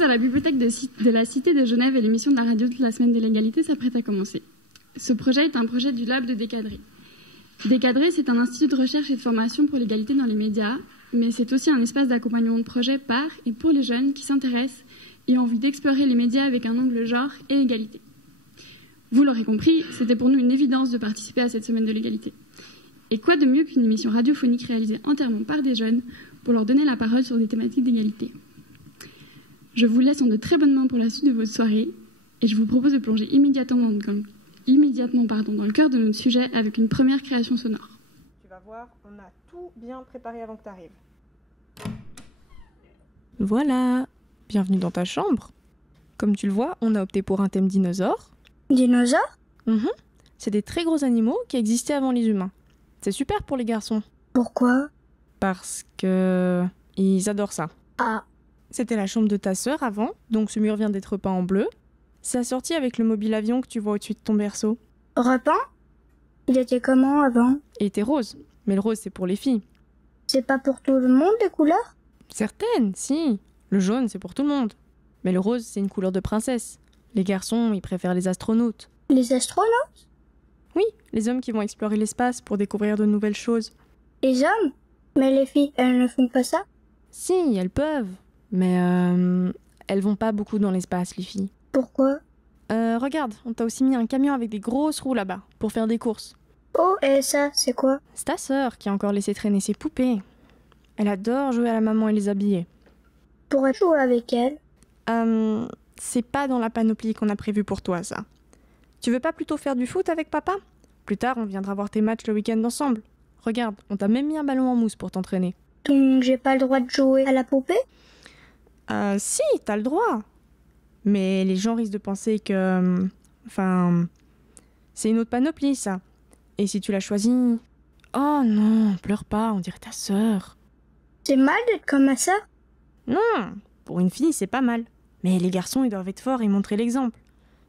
pause à la bibliothèque de la Cité de Genève et l'émission de la radio de la Semaine de l'égalité s'apprête à commencer. Ce projet est un projet du Lab de Décadré. Décadré, c'est un institut de recherche et de formation pour l'égalité dans les médias, mais c'est aussi un espace d'accompagnement de projet par et pour les jeunes qui s'intéressent et ont envie d'explorer les médias avec un angle genre et égalité. Vous l'aurez compris, c'était pour nous une évidence de participer à cette Semaine de l'égalité. Et quoi de mieux qu'une émission radiophonique réalisée entièrement par des jeunes pour leur donner la parole sur des thématiques d'égalité. Je vous laisse en de très bonnes mains pour la suite de votre soirée et je vous propose de plonger immédiatement dans le cœur de notre sujet avec une première création sonore. Tu vas voir, on a tout bien préparé avant que tu arrives. Voilà, bienvenue dans ta chambre. Comme tu le vois, on a opté pour un thème dinosaure. Dinosaures ? C'est des très gros animaux qui existaient avant les humains. C'est super pour les garçons. Pourquoi ? Parce que... ils adorent ça. Ah. C'était la chambre de ta sœur avant, donc ce mur vient d'être peint en bleu. C'est assorti avec le mobile avion que tu vois au-dessus de ton berceau. Repeint ? Il était comment avant ? Il était rose, mais le rose c'est pour les filles. C'est pas pour tout le monde les couleurs ? Certaines, si. Le jaune c'est pour tout le monde. Mais le rose c'est une couleur de princesse. Les garçons, ils préfèrent les astronautes. Les astronautes ? Oui, les hommes qui vont explorer l'espace pour découvrir de nouvelles choses. Les hommes ? Mais les filles, elles ne font pas ça ? Si, elles peuvent. Mais elles vont pas beaucoup dans l'espace, les filles. Pourquoi ? Regarde, on t'a aussi mis un camion avec des grosses roues là-bas, pour faire des courses. Oh, et ça, c'est quoi ? C'est ta sœur qui a encore laissé traîner ses poupées. Elle adore jouer à la maman et les habiller. Pourrais jouer avec elle ? C'est pas dans la panoplie qu'on a prévu pour toi, ça. Tu veux pas plutôt faire du foot avec papa ? Plus tard, on viendra voir tes matchs le week-end ensemble. Regarde, on t'a même mis un ballon en mousse pour t'entraîner. Donc j'ai pas le droit de jouer à la poupée ? Si, t'as le droit. Mais les gens risquent de penser que... c'est une autre panoplie, ça. Et si tu l'as choisie... Oh non, pleure pas, on dirait ta sœur. C'est mal d'être comme ma sœur ? Non, pour une fille, c'est pas mal. Mais les garçons, ils doivent être forts et montrer l'exemple.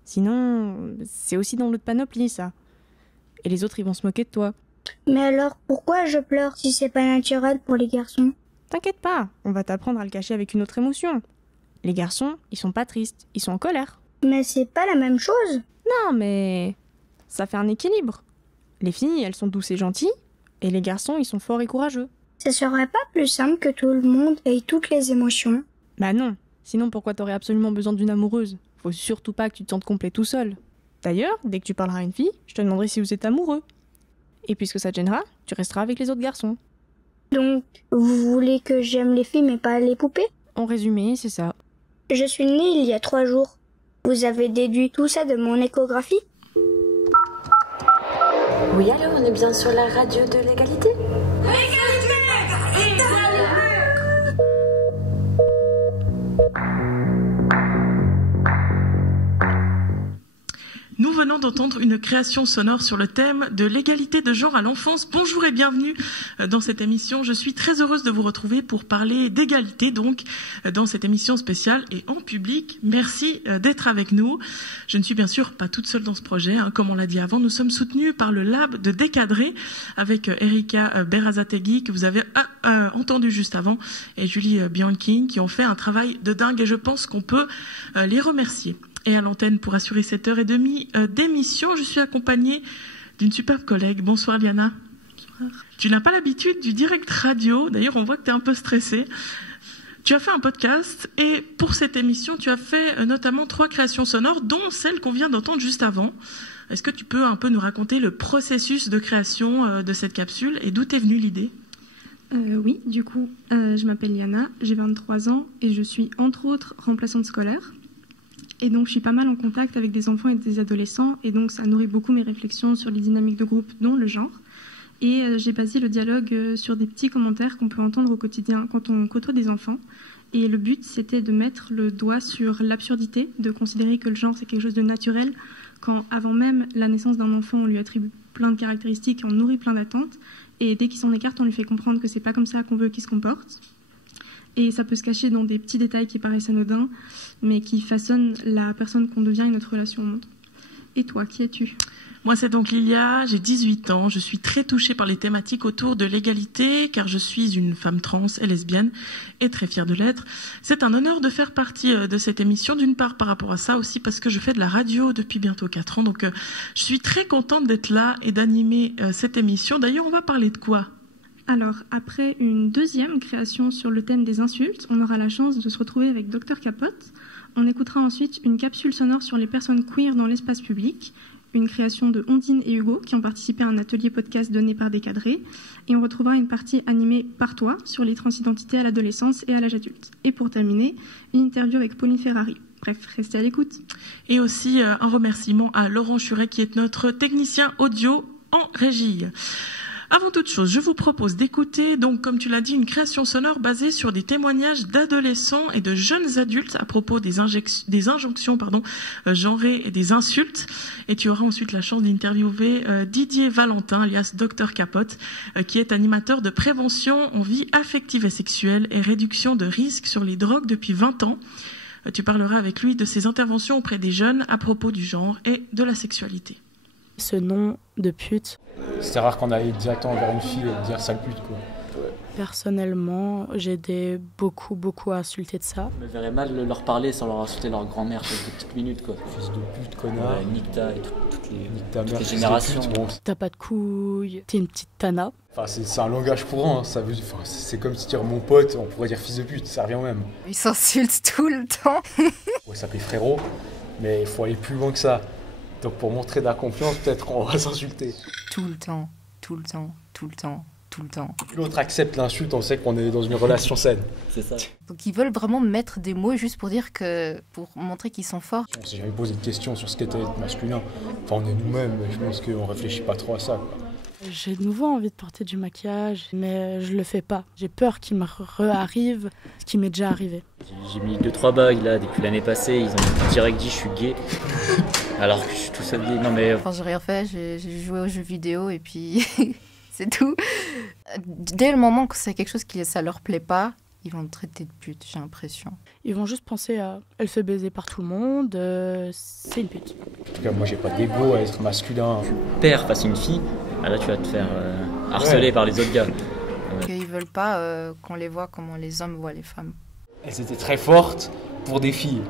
Sinon, c'est aussi dans l'autre panoplie, ça. Et les autres, ils vont se moquer de toi. Mais alors, pourquoi je pleure si c'est pas naturel pour les garçons ? T'inquiète pas, on va t'apprendre à le cacher avec une autre émotion. Les garçons, ils sont pas tristes, ils sont en colère. Mais c'est pas la même chose. Non, mais ça fait un équilibre. Les filles, elles sont douces et gentilles, et les garçons, ils sont forts et courageux. Ça serait pas plus simple que tout le monde ait toutes les émotions ? Bah non, sinon pourquoi t'aurais absolument besoin d'une amoureuse ? Faut surtout pas que tu te sentes complet tout seul. D'ailleurs, dès que tu parleras à une fille, je te demanderai si vous êtes amoureux. Et puisque ça te gênera, tu resteras avec les autres garçons. Donc, vous voulez que j'aime les filles mais pas les poupées ? En résumé, c'est ça. Je suis née il y a 3 jours. Vous avez déduit tout ça de mon échographie ? Oui, allô, on est bien sur la radio de l'égalité ? Nous venons d'entendre une création sonore sur le thème de l'égalité de genre à l'enfance. Bonjour et bienvenue dans cette émission. Je suis très heureuse de vous retrouver pour parler d'égalité, donc, dans cette émission spéciale et en public. Merci d'être avec nous. Je ne suis bien sûr pas toute seule dans ce projet. Comme on l'a dit avant, nous sommes soutenus par le Lab de Décadré avec Erika Berazategui, que vous avez entendu juste avant, et Julie Bianchi, qui ont fait un travail de dingue et je pense qu'on peut les remercier. Et à l'antenne pour assurer 7h30 d'émission, je suis accompagnée d'une superbe collègue. Bonsoir Liana. Bonsoir. Tu n'as pas l'habitude du direct radio, d'ailleurs on voit que tu es un peu stressée. Tu as fait un podcast et pour cette émission, tu as fait notamment 3 créations sonores, dont celle qu'on vient d'entendre juste avant. Est-ce que tu peux un peu nous raconter le processus de création de cette capsule et d'où t'est venue l'idée ? Oui, du coup, je m'appelle Liana, j'ai 23 ans et je suis entre autres remplaçante scolaire. Et donc, je suis pas mal en contact avec des enfants et des adolescents, et donc ça nourrit beaucoup mes réflexions sur les dynamiques de groupe, dont le genre. Et j'ai basé le dialogue sur des petits commentaires qu'on peut entendre au quotidien quand on côtoie des enfants. Et le but, c'était de mettre le doigt sur l'absurdité, de considérer que le genre, c'est quelque chose de naturel, quand avant même la naissance d'un enfant, on lui attribue plein de caractéristiques et on nourrit plein d'attentes. Et dès qu'il s'en écarte, on lui fait comprendre que c'est pas comme ça qu'on veut qu'il se comporte. Et ça peut se cacher dans des petits détails qui paraissent anodins, mais qui façonnent la personne qu'on devient et notre relation au monde. Et toi, qui es-tu ? Moi, c'est donc Lilia, j'ai 18 ans, je suis très touchée par les thématiques autour de l'égalité, car je suis une femme trans et lesbienne, et très fière de l'être. C'est un honneur de faire partie de cette émission, d'une part par rapport à ça, aussi parce que je fais de la radio depuis bientôt 4 ans, donc je suis très contente d'être là et d'animer cette émission. D'ailleurs, on va parler de quoi ? Alors, après une deuxième création sur le thème des insultes, on aura la chance de se retrouver avec Dr Capote. On écoutera ensuite une capsule sonore sur les personnes queer dans l'espace public, une création de Ondine et Hugo qui ont participé à un atelier podcast donné par Décadré. Et on retrouvera une partie animée par toi sur les transidentités à l'adolescence et à l'âge adulte. Et pour terminer, une interview avec Pauline Ferrari. Bref, restez à l'écoute. Et aussi un remerciement à Laurent Churet qui est notre technicien audio en régie. Avant toute chose, je vous propose d'écouter, donc comme tu l'as dit, une création sonore basée sur des témoignages d'adolescents et de jeunes adultes à propos des injonctions genrées et des insultes. Et tu auras ensuite la chance d'interviewer Didier Valentin, alias Dr Capote, qui est animateur de prévention en vie affective et sexuelle et réduction de risques sur les drogues depuis 20 ans. Tu parleras avec lui de ses interventions auprès des jeunes à propos du genre et de la sexualité. Ce nom de pute. C'était rare qu'on aille directement vers une fille et dire sale pute, quoi. Personnellement, j'ai aidé beaucoup à insulter de ça. Je me verrais mal leur parler sans leur insulter leur grand-mère toutes les petites minutes, quoi. Fils de pute, connard. Ouais, nique ta et toutes les générations. générations. T'as pas de couilles, t'es une petite tana. Enfin, c'est un langage courant, hein. Ça veut, c'est comme si dire mon pote, on pourrait dire fils de pute, ça revient au même. Ils s'insultent tout le temps. On pourrait s'appeler frérot, mais il faut aller plus loin que ça. Donc pour montrer de la confiance, peut-être qu'on va s'insulter. Tout le temps. Plus l'autre accepte l'insulte, on sait qu'on est dans une relation saine. C'est ça. Donc ils veulent vraiment mettre des mots juste pour dire pour montrer qu'ils sont forts. On s'est jamais posé de questions sur ce qu'était être masculin. Enfin, on est nous-mêmes, je pense qu'on réfléchit pas trop à ça, quoi. J'ai de nouveau envie de porter du maquillage, mais je le fais pas. J'ai peur qu'il me re-arrive ce qui m'est déjà arrivé. J'ai mis 2-3 bagues là depuis l'année passée, ils ont direct dit je suis gay. Alors que je suis tout seul gay. Non mais. Enfin, j'ai rien fait, j'ai joué aux jeux vidéo et puis c'est tout. Dès le moment que c'est quelque chose qui ça leur plaît pas, ils vont me traiter de pute, j'ai l'impression. Ils vont juste penser à elle se fait baiser par tout le monde, c'est une pute. En tout cas, moi j'ai pas d'ego à être masculin. Tu perds face à une fille, là tu vas te faire harceler par les autres gars. Ils veulent pas qu'on les voit comment les hommes voient les femmes. Elles étaient très fortes pour des filles.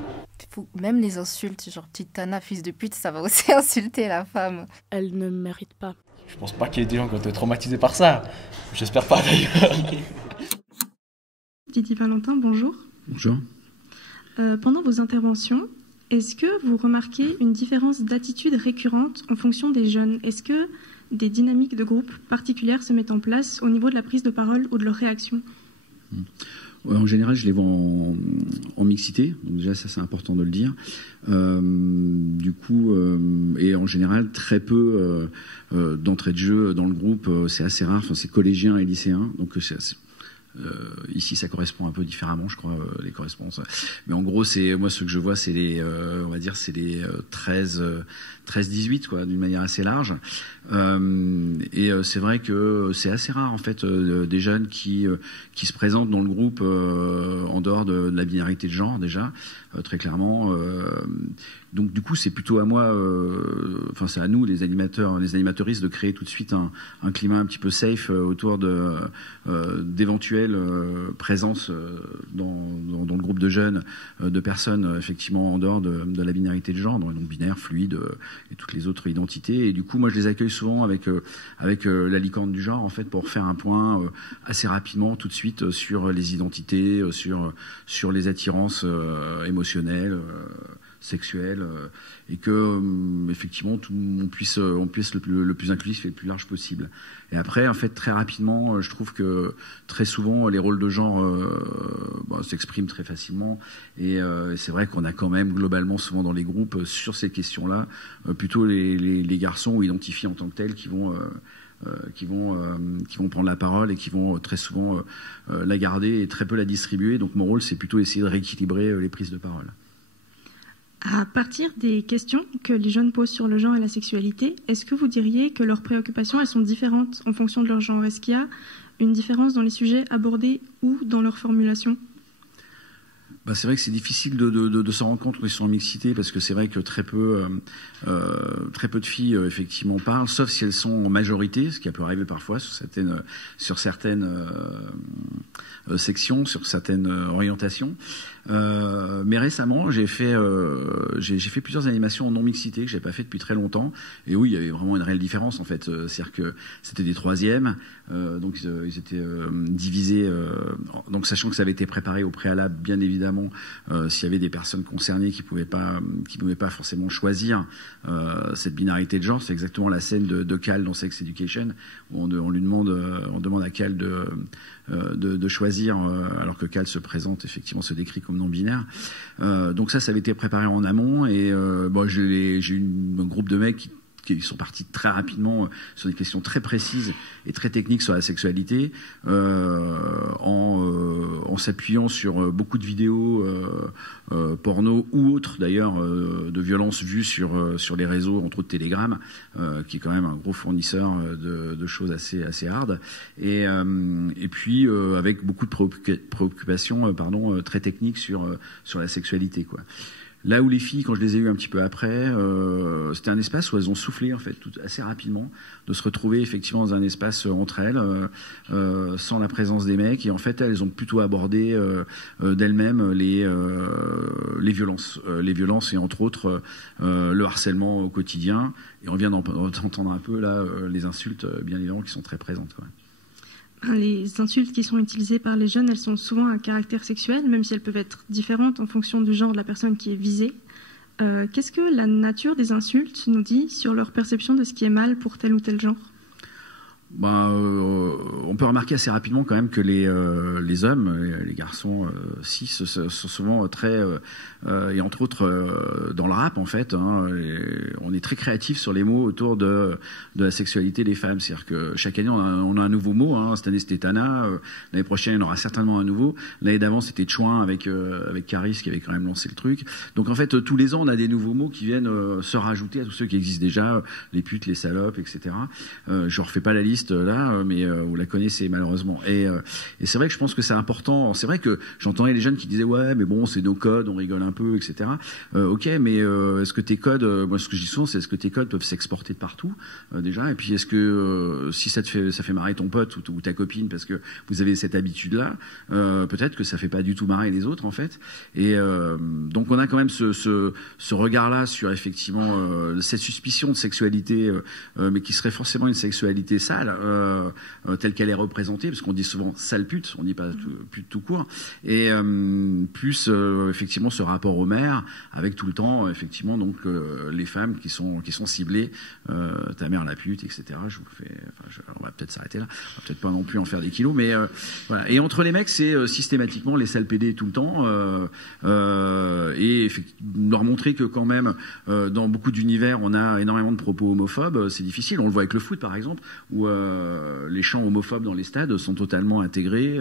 Même les insultes, genre petite tana, fils de pute, ça va aussi insulter la femme. Elle ne mérite pas. Je pense pas qu'il y ait des gens qui ont été traumatisés par ça. J'espère pas d'ailleurs. Didier Valentin, bonjour. Bonjour. Pendant vos interventions, est-ce que vous remarquez une différence d'attitude récurrente en fonction des jeunes ? Est-ce que des dynamiques de groupe particulières se mettent en place au niveau de la prise de parole ou de leur réaction ? En général, je les vois en mixité. Donc déjà, ça, c'est important de le dire. Du coup, et en général, très peu d'entrée de jeu dans le groupe. C'est assez rare. Enfin, c'est collégiens et lycéens. Donc, ici, ça correspond un peu différemment, je crois, les correspondances. Mais en gros, moi, ce que je vois, c'est les, on va dire, c'est les 13-18, quoi, d'une manière assez large. Et c'est vrai que c'est assez rare, en fait, des jeunes qui se présentent dans le groupe en dehors de la binarité de genre, déjà, très clairement. Donc du coup, c'est plutôt à moi, enfin c'est à nous, les animateurs, les animateuristes, de créer tout de suite un climat un petit peu safe autour d'éventuelles présences dans le groupe de jeunes, de personnes effectivement en dehors de la binarité de genre, donc binaire, fluide et toutes les autres identités. Et du coup, moi, je les accueille souvent avec la licorne du genre, en fait, pour faire un point assez rapidement, tout de suite, sur les identités, sur les attirances émotionnelles. Sexuelle, et que effectivement on puisse le plus inclusif et le plus large possible. Et après, en fait, très rapidement, je trouve que très souvent les rôles de genre s'expriment très facilement, et c'est vrai qu'on a quand même globalement souvent dans les groupes sur ces questions-là plutôt les garçons ou identifiés en tant que tels qui vont prendre la parole et qui vont très souvent la garder et très peu la distribuer. Donc mon rôle, c'est plutôt essayer de rééquilibrer les prises de parole. À partir des questions que les jeunes posent sur le genre et la sexualité, est-ce que vous diriez que leurs préoccupations, elles sont différentes en fonction de leur genre ? Est-ce qu'il y a une différence dans les sujets abordés ou dans leur formulation ? C'est vrai que c'est difficile de s'en rendre compte quand ils sont en mixité, parce que c'est vrai que très peu de filles effectivement parlent, sauf si elles sont en majorité, ce qui peut arriver parfois sur certaines sections, sur certaines orientations. Mais récemment, j'ai fait plusieurs animations en non mixité que j'ai pas fait depuis très longtemps. Et oui, il y avait vraiment une réelle différence en fait. C'est-à-dire que c'était des troisièmes, donc ils étaient divisés. Donc sachant que ça avait été préparé au préalable, bien évidemment, s'il y avait des personnes concernées qui pouvaient pas forcément choisir cette binarité de genre. C'est exactement la scène de Cal dans Sex Education où on demande à Cal de choisir, alors que Cal se décrit comme non binaire. Donc ça avait été préparé en amont, et j'ai eu un groupe de mecs qui sont partis très rapidement sur des questions très précises et très techniques sur la sexualité, en s'appuyant sur beaucoup de vidéos porno ou autres d'ailleurs de violences vues sur les réseaux, entre autres Telegram, qui est quand même un gros fournisseur de choses assez hard, et puis avec beaucoup de préoccupations très techniques sur la sexualité, quoi. Là où les filles, quand je les ai eues un petit peu après, c'était un espace où elles ont soufflé en fait assez rapidement de se retrouver effectivement dans un espace entre elles, sans la présence des mecs, et en fait elles ont plutôt abordé d'elles-mêmes les violences, et entre autres le harcèlement au quotidien. Et on vient d'entendre un peu là les insultes, bien évidemment, qui sont très présentes, quoi. Les insultes qui sont utilisées par les jeunes, elles sont souvent à caractère sexuel, même si elles peuvent être différentes en fonction du genre de la personne qui est visée. Qu'est-ce que la nature des insultes nous dit sur leur perception de ce qui est mal pour tel ou tel genre ? On peut remarquer assez rapidement quand même que les hommes, les garçons cis, sont souvent très, et entre autres dans le rap en fait, on est très créatif sur les mots autour de la sexualité des femmes. C'est-à-dire que chaque année on a un nouveau mot. Cette année c'était Tana, l'année prochaine il y en aura certainement un nouveau. L'année d'avant c'était Chouin avec Caris qui avait quand même lancé le truc. Donc en fait tous les ans on a des nouveaux mots qui viennent se rajouter à tous ceux qui existent déjà, les putes, les salopes, etc. Je refais pas la liste là, mais vous la connaissez malheureusement. Et c'est vrai que je pense que c'est important. C'est vrai que j'entendais les jeunes qui disaient ouais, mais bon, c'est nos codes, on rigole un peu, etc. Ok, mais est-ce que tes codes, moi ce que je dis souvent, c'est est-ce que tes codes peuvent s'exporter de partout déjà, et puis est-ce que si ça fait marrer ton pote ou ta copine parce que vous avez cette habitude-là, peut-être que ça fait pas du tout marrer les autres en fait. Et donc on a quand même ce regard-là sur effectivement cette suspicion de sexualité, mais qui serait forcément une sexualité sale. Telle qu'elle est représentée, parce qu'on dit souvent sale pute, on dit pas pute tout court, et plus effectivement ce rapport aux mères, avec tout le temps effectivement donc les femmes qui sont ciblées, ta mère la pute, etc. On va peut-être s'arrêter là, on va peut-être pas non plus en faire des kilos, mais voilà. Et entre les mecs, c'est systématiquement les sales PD tout le temps, et leur montrer que quand même dans beaucoup d'univers on a énormément de propos homophobes, c'est difficile. On le voit avec le foot par exemple, où les chants homophobes dans les stades sont totalement intégrés,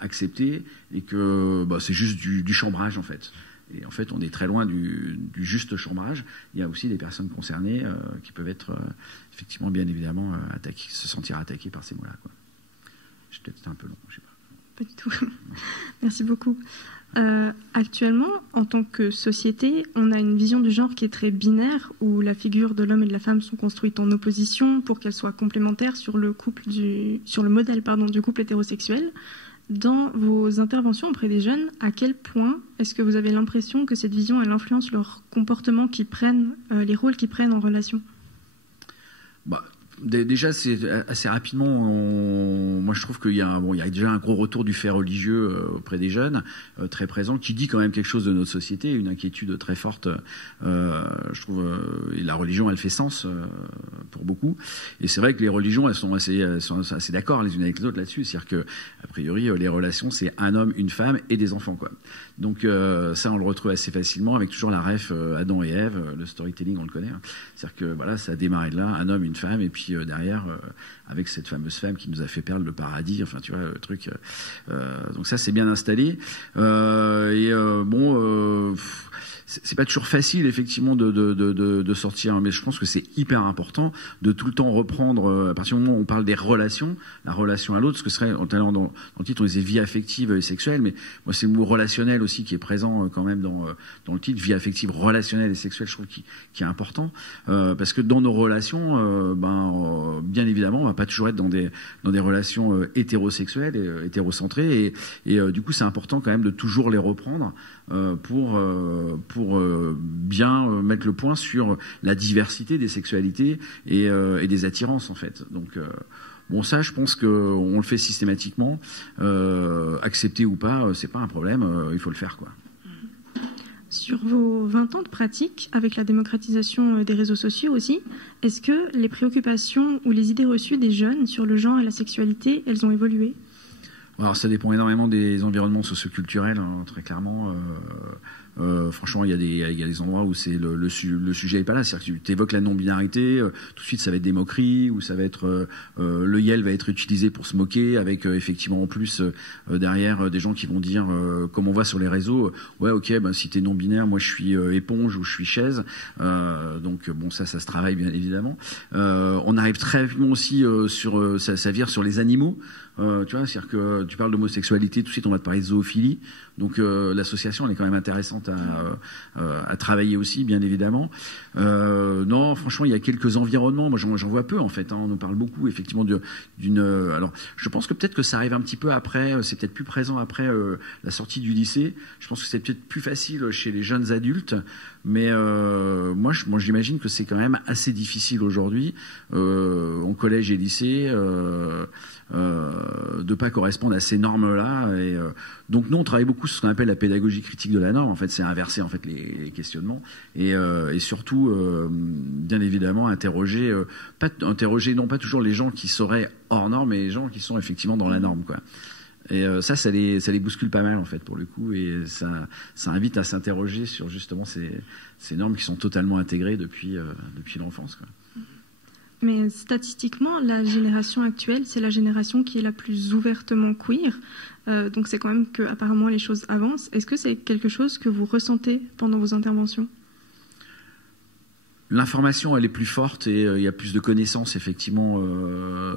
acceptés, et que c'est juste du chambrage en fait. Et en fait, on est très loin du juste chambrage. Il y a aussi des personnes concernées qui peuvent être effectivement, bien évidemment, se sentir attaquées par ces mots-là, quoi. J'ai peut-être été un peu long, je sais pas. Pas du tout. Merci beaucoup. Actuellement, en tant que société, on a une vision du genre qui est très binaire, où la figure de l'homme et de la femme sont construites en opposition pour qu'elles soient complémentaires sur le modèle du couple hétérosexuel. Dans vos interventions auprès des jeunes, à quel point est-ce que vous avez l'impression que cette vision elle influence leur comportement qu'ils prennent, les rôles qu'ils prennent en relation ? Déjà, c'est assez rapidement. Moi, je trouve qu'il y a déjà un gros retour du fait religieux auprès des jeunes, très présent, qui dit quand même quelque chose de notre société, une inquiétude très forte. Je trouve, et la religion, elle fait sens pour beaucoup. Et c'est vrai que les religions, elles sont assez d'accord les unes avec les autres là-dessus. C'est-à-dire que, a priori, les relations, c'est un homme, une femme et des enfants, quoi. Donc ça, on le retrouve assez facilement avec toujours la ref Adam et Ève, le storytelling, on le connaît. C'est-à-dire que voilà, ça a démarré de là, un homme, une femme, et puis puis derrière, avec cette fameuse femme qui nous a fait perdre le paradis, enfin tu vois, le truc. Donc ça, c'est bien installé. C'est pas toujours facile effectivement de sortir, mais je pense que c'est hyper important de tout le temps reprendre, à partir du moment où on parle des relations, la relation à l'autre, ce que serait dans le titre on disait vie affective et sexuelle, mais moi c'est le mot relationnel aussi qui est présent quand même dans le titre, vie affective, relationnelle et sexuelle, je trouve qui est important, parce que dans nos relations, bien évidemment on va pas toujours être dans des relations hétérosexuelles et hétérocentrées, et du coup c'est important quand même de toujours les reprendre pour bien mettre le point sur la diversité des sexualités et des attirances en fait. Donc ça, je pense qu'on le fait systématiquement, accepter ou pas, c'est pas un problème, il faut le faire quoi. Sur vos 20 ans de pratique, avec la démocratisation des réseaux sociaux aussi, est-ce que les préoccupations ou les idées reçues des jeunes sur le genre et la sexualité, elles ont évolué ? Alors ça dépend énormément des environnements socioculturels, hein, très clairement. Franchement, il y a des endroits où c'est le sujet est pas là. C'est-à-dire que tu évoques la non-binarité, tout de suite ça va être des moqueries, ou ça va être le YEL va être utilisé pour se moquer, avec effectivement en plus derrière des gens qui vont dire, comme on voit sur les réseaux, ouais ok, si t'es non-binaire, moi je suis éponge ou je suis chaise. Donc ça se travaille bien évidemment. On arrive très rapidement aussi sur ça vire sur les animaux. Tu vois, c'est-à-dire que tu parles d'homosexualité, tout de suite on va te parler de zoophilie. Donc l'association elle est quand même intéressante à travailler aussi, bien évidemment. Non, franchement, il y a quelques environnements. Moi, j'en vois peu en fait. Hein. On nous parle beaucoup, effectivement, d'une. Alors, je pense que peut-être que ça arrive un petit peu après. C'est peut-être plus présent après la sortie du lycée. Je pense que c'est peut-être plus facile chez les jeunes adultes. Mais moi, j'imagine que c'est quand même assez difficile aujourd'hui, en collège et lycée, de pas correspondre à ces normes-là. Et donc nous, on travaille beaucoup sur ce qu'on appelle la pédagogie critique de la norme. En fait, c'est inverser en fait les questionnements et surtout, bien évidemment, interroger non pas toujours les gens qui seraient hors norme, mais les gens qui sont effectivement dans la norme, quoi. Et ça les bouscule pas mal en fait pour le coup, et ça invite à s'interroger sur justement ces normes qui sont totalement intégrées depuis l'enfance, quoi. Mais statistiquement, la génération actuelle, c'est la génération qui est la plus ouvertement queer. Donc c'est quand même que apparemment les choses avancent. Est-ce que c'est quelque chose que vous ressentez pendant vos interventions ? L'information, elle est plus forte et il y a plus de connaissances effectivement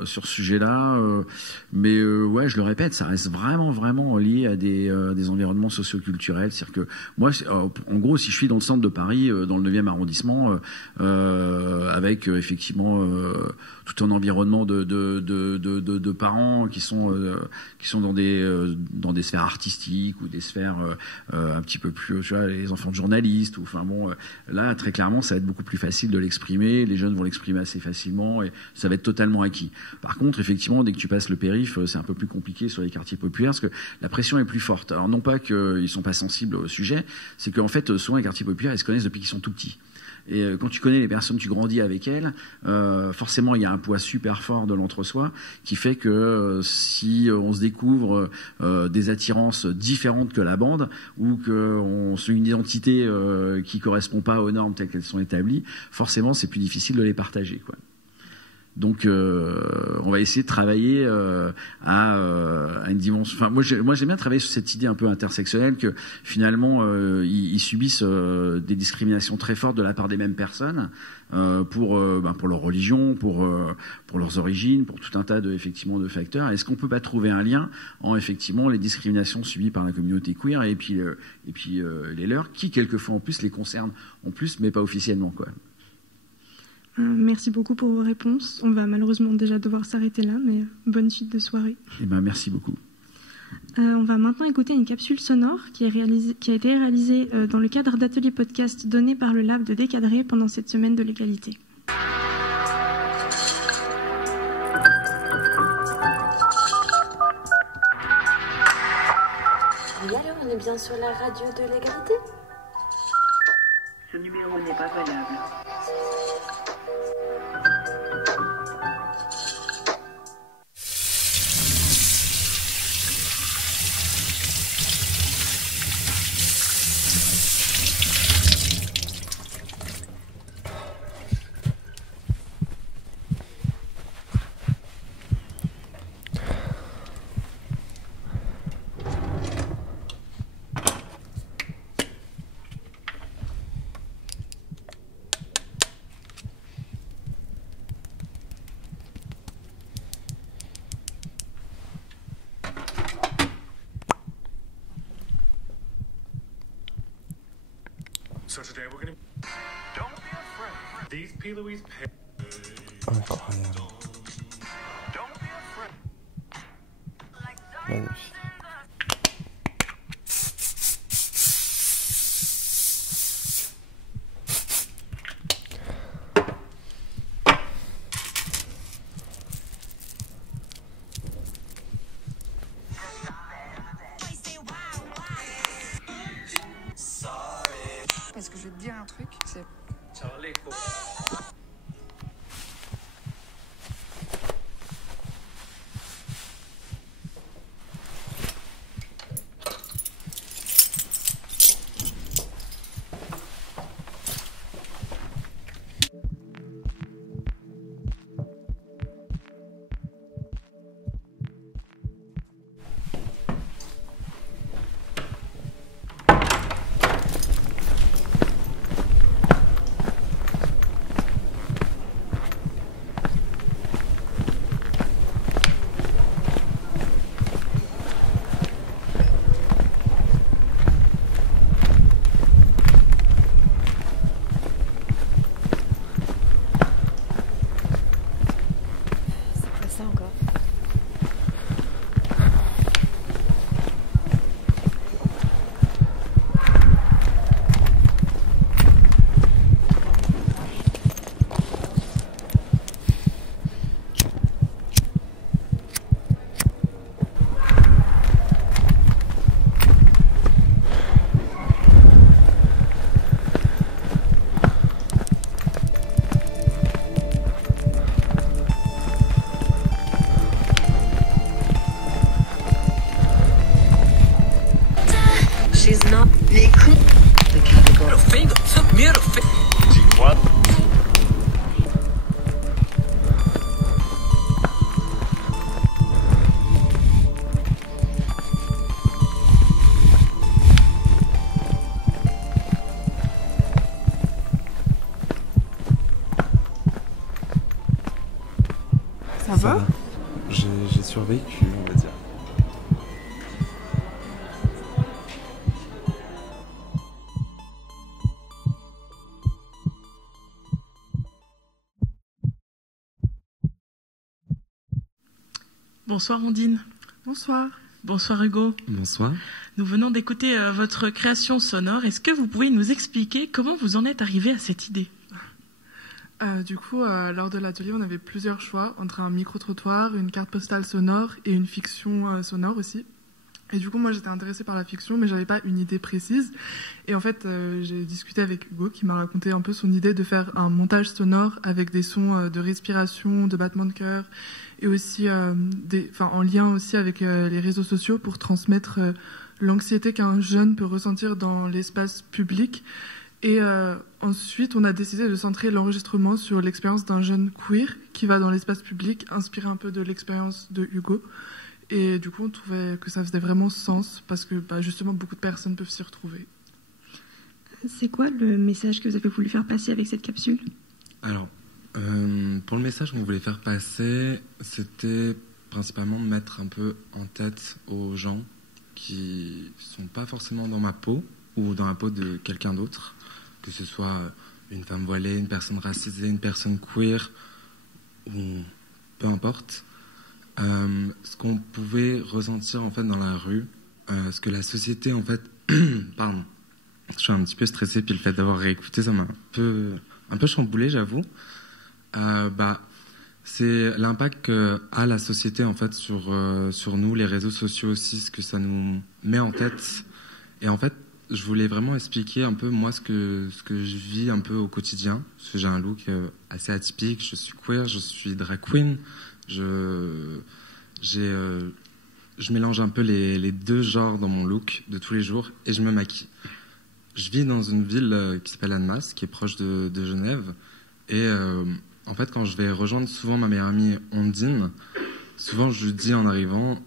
sur ce sujet-là. Mais ouais, je le répète, ça reste vraiment lié à des environnements socioculturels. C'est-à-dire que moi, en gros, si je suis dans le centre de Paris, dans le 9e arrondissement, avec effectivement tout un environnement de parents qui sont dans des sphères artistiques ou des sphères un petit peu plus, tu vois, les enfants de journalistes, ou enfin bon, là très clairement, ça va être beaucoup plus facile de l'exprimer, les jeunes vont l'exprimer assez facilement et ça va être totalement acquis. Par contre, effectivement, dès que tu passes le périph', c'est un peu plus compliqué sur les quartiers populaires parce que la pression est plus forte. Alors non pas qu'ils sont pas sensibles au sujet, c'est qu'en fait, souvent les quartiers populaires, ils se connaissent depuis qu'ils sont tout petits. Et quand tu connais les personnes, tu grandis avec elles, forcément il y a un poids super fort de l'entre-soi qui fait que si on se découvre des attirances différentes que la bande, ou qu'on a une identité qui correspond pas aux normes telles qu'elles sont établies, forcément c'est plus difficile de les partager, quoi. Donc on va essayer de travailler à une dimension. Enfin, moi j'aime bien travailler sur cette idée un peu intersectionnelle que finalement ils subissent des discriminations très fortes de la part des mêmes personnes pour leur religion, pour leurs origines, pour tout un tas de facteurs. Est-ce qu'on peut pas trouver un lien en effectivement les discriminations subies par la communauté queer et puis les leurs, qui quelquefois en plus les concernent en plus, mais pas officiellement, quoi. Merci beaucoup pour vos réponses. On va malheureusement déjà devoir s'arrêter là, mais bonne suite de soirée. Merci beaucoup. On va maintenant écouter une capsule sonore qui a été réalisée dans le cadre d'ateliers podcast donnés par le Lab de Décadré pendant cette semaine de l'égalité. Oui, alors on est bien sur la radio de l'égalité ? Ce numéro n'est pas valable. Incroyable. Magnifique. Parce que je vais te dire un truc, c'est... Les coups. Tu vois? Ça va? J'ai survécu, on va dire. Bonsoir Ondine. Bonsoir. Bonsoir Hugo. Bonsoir. Nous venons d'écouter votre création sonore. Est-ce que vous pouvez nous expliquer comment vous en êtes arrivé à cette idée ? Du coup, lors de l'atelier, on avait plusieurs choix entre un micro-trottoir, une carte postale sonore et une fiction sonore aussi. Et du coup, moi, j'étais intéressée par la fiction, mais j'avais pas une idée précise. Et en fait, j'ai discuté avec Hugo, qui m'a raconté un peu son idée de faire un montage sonore avec des sons de respiration, de battement de cœur, et aussi en lien aussi avec les réseaux sociaux pour transmettre l'anxiété qu'un jeune peut ressentir dans l'espace public. Et ensuite, on a décidé de centrer l'enregistrement sur l'expérience d'un jeune queer qui va dans l'espace public, inspiré un peu de l'expérience de Hugo. Et du coup, on trouvait que ça faisait vraiment sens parce que justement, beaucoup de personnes peuvent s'y retrouver. C'est quoi le message que vous avez voulu faire passer avec cette capsule ? Alors, pour le message qu'on voulait faire passer, c'était principalement de mettre un peu en tête aux gens qui sont pas forcément dans ma peau ou dans la peau de quelqu'un d'autre, que ce soit une femme voilée, une personne racisée, une personne queer, ou peu importe. Ce qu'on pouvait ressentir en fait dans la rue, ce que la société en fait, pardon, je suis un petit peu stressé puis le fait d'avoir réécouté ça m'a un peu chamboulé, j'avoue. C'est l'impact qu'a la société en fait sur nous, les réseaux sociaux aussi, ce que ça nous met en tête. Et en fait, je voulais vraiment expliquer un peu moi ce que je vis un peu au quotidien, parce que j'ai un look assez atypique, je suis queer, je suis drag queen. Je mélange un peu les deux genres dans mon look de tous les jours et je me maquille. Je vis dans une ville qui s'appelle Annemasse, qui est proche de Genève. Et en fait, quand je vais rejoindre souvent ma meilleure amie Ondine, souvent je lui dis en arrivant,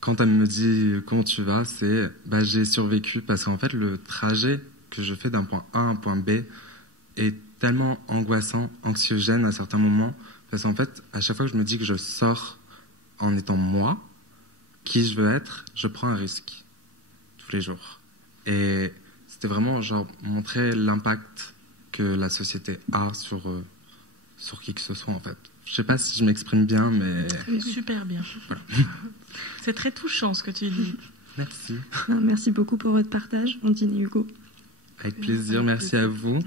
quand elle me dit comment tu vas, c'est j'ai survécu. Parce qu'en fait, le trajet que je fais d'un point A à un point B est tellement angoissant, anxiogène à certains moments. Parce qu'en fait, à chaque fois que je me dis que je sors en étant moi, qui je veux être, je prends un risque tous les jours. Et c'était vraiment genre montrer l'impact que la société a sur qui que ce soit en fait. Je sais pas si je m'exprime bien, mais... Super bien. Voilà. C'est très touchant ce que tu dis. Merci. Merci beaucoup pour votre partage, Ondine et Hugo. Avec plaisir, merci à vous.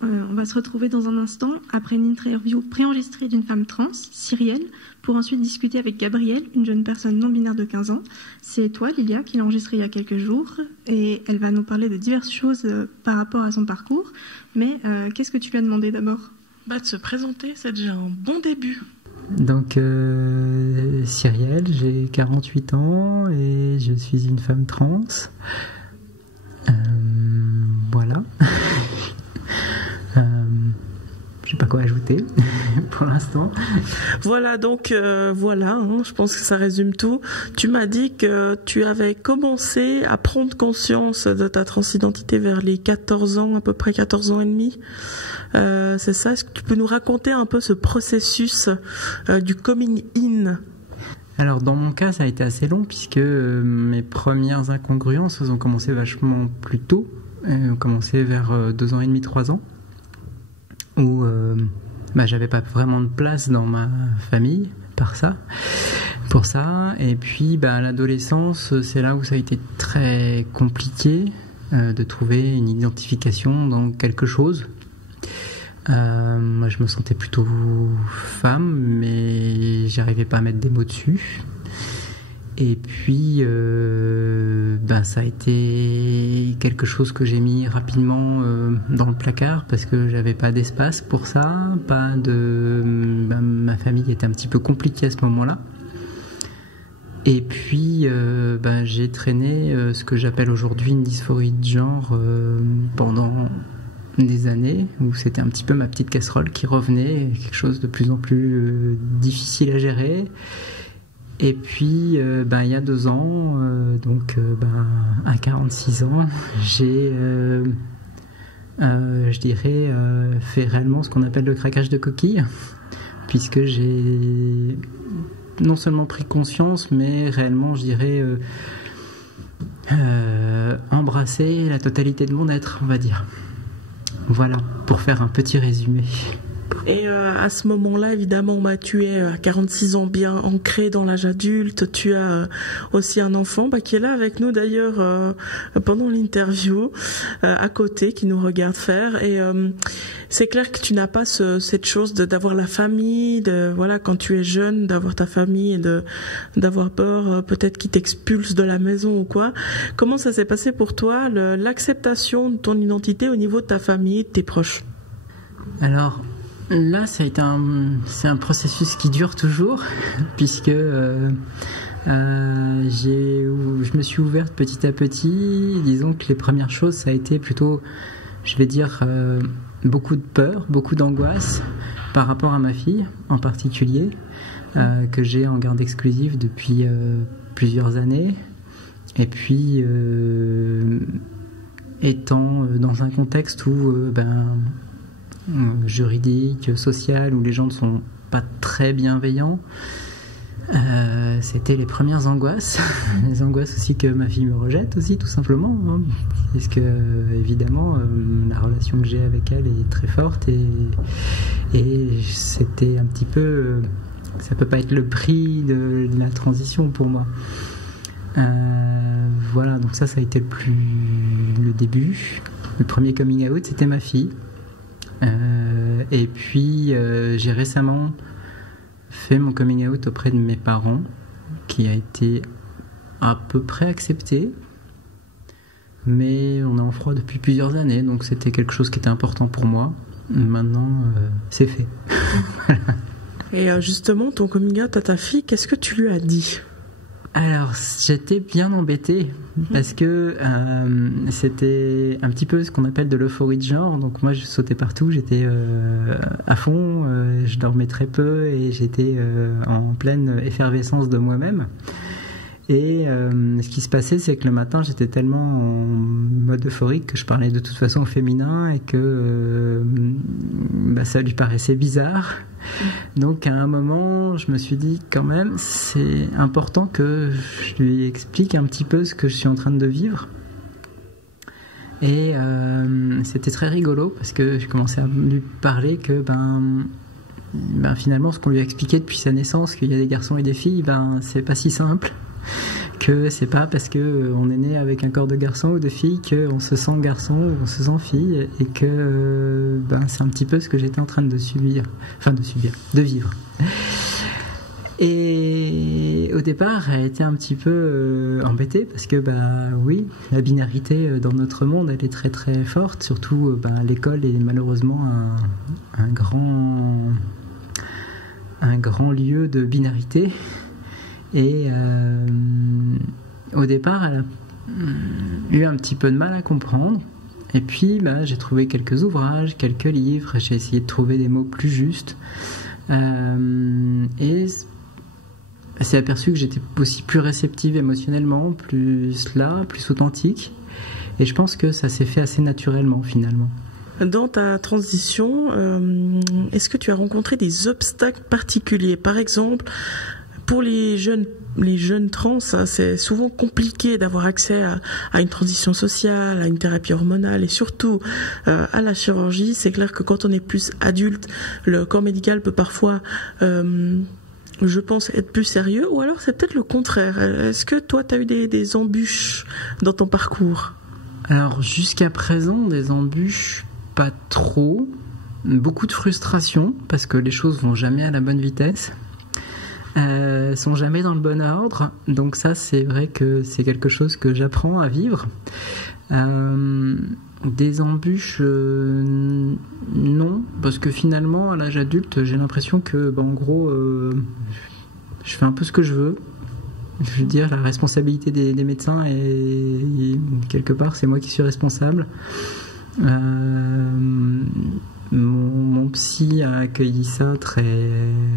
On va se retrouver dans un instant après une interview préenregistrée d'une femme trans, Cyrielle, pour ensuite discuter avec Gabrielle, une jeune personne non-binaire de 15 ans. C'est toi, Lilia, qui l'a enregistrée il y a quelques jours et elle va nous parler de diverses choses par rapport à son parcours. Mais qu'est-ce que tu lui as demandé d'abord ? De se présenter, c'est déjà un bon début. Donc, Cyrielle, j'ai 48 ans et je suis une femme trans. Voilà. Je sais pas quoi ajouter pour l'instant. Voilà, donc je pense que ça résume tout. Tu m'as dit que tu avais commencé à prendre conscience de ta transidentité vers les 14 ans, à peu près 14 ans et demi. C'est ça, est-ce que tu peux nous raconter un peu ce processus du coming in ? Alors dans mon cas, ça a été assez long puisque mes premières incongruences ont commencé vachement plus tôt. Ont commencé vers 2 ans et demi, 3 ans. Où j'avais pas vraiment de place dans ma famille pour ça. Et puis à l'adolescence, c'est là où ça a été très compliqué de trouver une identification dans quelque chose. Moi je me sentais plutôt femme, mais j'arrivais pas à mettre des mots dessus. Et puis ça a été quelque chose que j'ai mis rapidement dans le placard parce que j'avais pas d'espace pour ça, ma famille était un petit peu compliquée à ce moment-là. Et puis j'ai traîné ce que j'appelle aujourd'hui une dysphorie de genre pendant des années où c'était un petit peu ma petite casserole qui revenait, quelque chose de plus en plus difficile à gérer. Et puis, il y a 2 ans, à 46 ans, j'ai, fait réellement ce qu'on appelle le craquage de coquille, puisque j'ai non seulement pris conscience, mais réellement, embrassé la totalité de mon être, on va dire. Voilà, pour faire un petit résumé. Et à ce moment-là, évidemment, tu es à 46 ans bien ancré dans l'âge adulte. Tu as aussi un enfant qui est là avec nous d'ailleurs pendant l'interview, à côté, qui nous regarde faire. Et c'est clair que tu n'as pas cette chose d'avoir la famille, quand tu es jeune, d'avoir ta famille et d'avoir peur, peut-être qu'ils t'expulsent de la maison ou quoi. Comment ça s'est passé pour toi, l'acceptation de ton identité au niveau de ta famille et de tes proches ? Alors, là, c'est un processus qui dure toujours, puisque je me suis ouverte petit à petit. Disons que les premières choses, ça a été plutôt, beaucoup de peur, beaucoup d'angoisse par rapport à ma fille en particulier, que j'ai en garde exclusive depuis plusieurs années. Et puis, étant dans un contexte où juridique, social, où les gens ne sont pas très bienveillants, c'était les premières angoisses. Les angoisses aussi que ma fille me rejette aussi, tout simplement, parce que évidemment la relation que j'ai avec elle est très forte et c'était un petit peu, ça peut pas être le prix de la transition pour moi. Voilà, donc ça a été le début. Le premier coming out, c'était ma fille. Et puis j'ai récemment fait mon coming out auprès de mes parents, qui a été à peu près accepté, mais on est en froid depuis plusieurs années, donc c'était quelque chose qui était important pour moi. Maintenant c'est fait. Et justement, ton coming out à ta fille, qu'est-ce que tu lui as dit ? Alors, j'étais bien embêtée parce que c'était un petit peu ce qu'on appelle de l'euphorie de genre. Donc moi, je sautais partout, j'étais à fond, je dormais très peu et j'étais en pleine effervescence de moi-même. Et ce qui se passait, c'est que le matin, j'étais tellement en mode euphorique que je parlais de toute façon au féminin et que ça lui paraissait bizarre. Donc à un moment, je me suis dit quand même, c'est important que je lui explique un petit peu ce que je suis en train de vivre. Et c'était très rigolo parce que je commençais à lui parler que finalement ce qu'on lui a expliqué depuis sa naissance, qu'il y a des garçons et des filles, c'est pas si simple, que c'est pas parce que on est né avec un corps de garçon ou de fille qu'on se sent garçon ou on se sent fille, et que c'est un petit peu ce que j'étais en train de vivre. Et au départ, elle était un petit peu embêtée parce que oui, la binarité dans notre monde, elle est très très forte. Surtout, l'école est malheureusement un grand lieu de binarité. Et au départ, elle a eu un petit peu de mal à comprendre. Et puis, j'ai trouvé quelques ouvrages, quelques livres. J'ai essayé de trouver des mots plus justes. Et elle s'est aperçue que j'étais aussi plus réceptive émotionnellement, plus authentique. Et je pense que ça s'est fait assez naturellement, finalement. Dans ta transition, est-ce que tu as rencontré des obstacles particuliers ? Par exemple, pour les jeunes trans, c'est souvent compliqué d'avoir accès à une transition sociale, à une thérapie hormonale et surtout à la chirurgie. C'est clair que quand on est plus adulte, le corps médical peut parfois, je pense, être plus sérieux, ou alors c'est peut-être le contraire. Est-ce que toi, tu as eu des embûches dans ton parcours ? Alors, jusqu'à présent, des embûches, pas trop. Beaucoup de frustration, parce que les choses vont jamais à la bonne vitesse. Sont jamais dans le bon ordre, donc ça c'est vrai que c'est quelque chose que j'apprends à vivre. Des embûches, non, parce que finalement à l'âge adulte j'ai l'impression que en gros je fais un peu ce que je veux. Je veux dire, la responsabilité des médecins et quelque part c'est moi qui suis responsable. Mon psy a accueilli ça très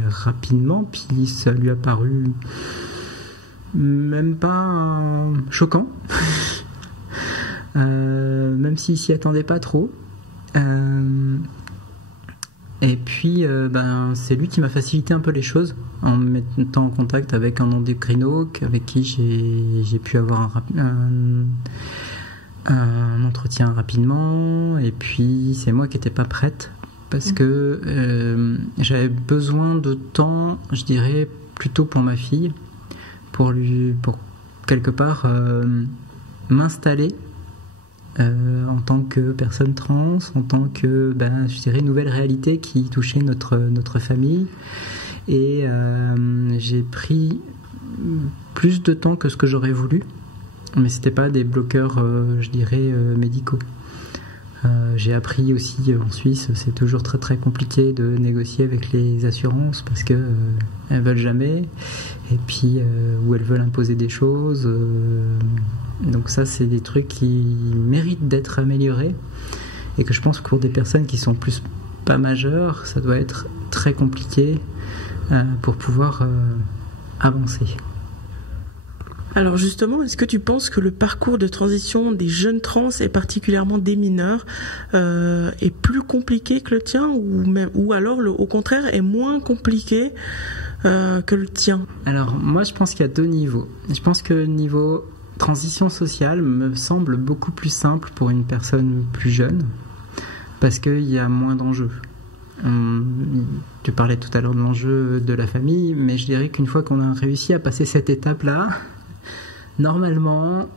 rapidement, puis ça lui a paru même pas choquant, même s'il s'y attendait pas trop. Et puis, c'est lui qui m'a facilité un peu les choses en me mettant en contact avec un endocrino avec qui j'ai pu avoir un entretien rapidement, et puis c'est moi qui n'étais pas prête parce que j'avais besoin de temps, je dirais, plutôt pour ma fille, pour quelque part m'installer en tant que personne trans, en tant que, je dirais, nouvelle réalité qui touchait notre famille. Et j'ai pris plus de temps que ce que j'aurais voulu. Mais c'était pas des bloqueurs, je dirais, médicaux. J'ai appris aussi en Suisse, c'est toujours très très compliqué de négocier avec les assurances parce que elles veulent jamais, et puis ou elles veulent imposer des choses. Donc ça, c'est des trucs qui méritent d'être améliorés, et que je pense que pour des personnes qui sont plus pas majeures, ça doit être très compliqué pour pouvoir avancer. Alors justement, est-ce que tu penses que le parcours de transition des jeunes trans, et particulièrement des mineurs, est plus compliqué que le tien, ou alors au contraire est moins compliqué que le tien ? Alors moi je pense qu'il y a deux niveaux. Je pense que le niveau transition sociale me semble beaucoup plus simple pour une personne plus jeune, parce qu'il y a moins d'enjeux. Tu parlais tout à l'heure de l'enjeu de la famille, mais je dirais qu'une fois qu'on a réussi à passer cette étape-là, normalement,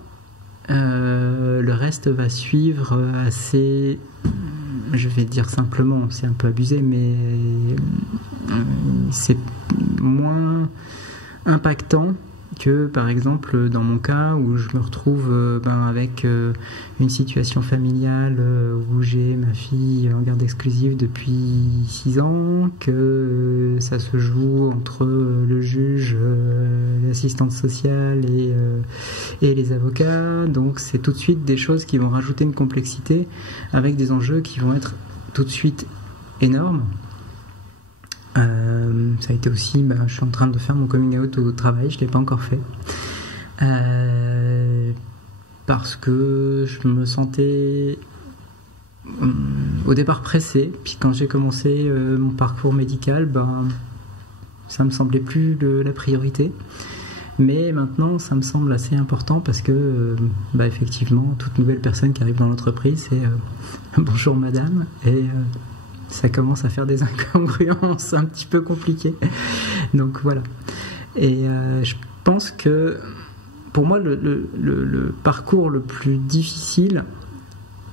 le reste va suivre assez, je vais dire simplement, c'est un peu abusé, mais c'est moins impactant que, par exemple, dans mon cas où je me retrouve avec une situation familiale où j'ai ma fille en garde exclusive depuis 6 ans, que ça se joue entre le juge, l'assistante sociale et les avocats. Donc c'est tout de suite des choses qui vont rajouter une complexité avec des enjeux qui vont être tout de suite énormes. Ça a été aussi, je suis en train de faire mon coming out au travail, je ne l'ai pas encore fait, parce que je me sentais au départ pressée, puis quand j'ai commencé mon parcours médical, ça me semblait plus la priorité, Mais maintenant, ça me semble assez important parce que, effectivement, toute nouvelle personne qui arrive dans l'entreprise, c'est bonjour madame, et ça commence à faire des incongruences un petit peu compliquées. Donc voilà. Et je pense que pour moi, le parcours le plus difficile,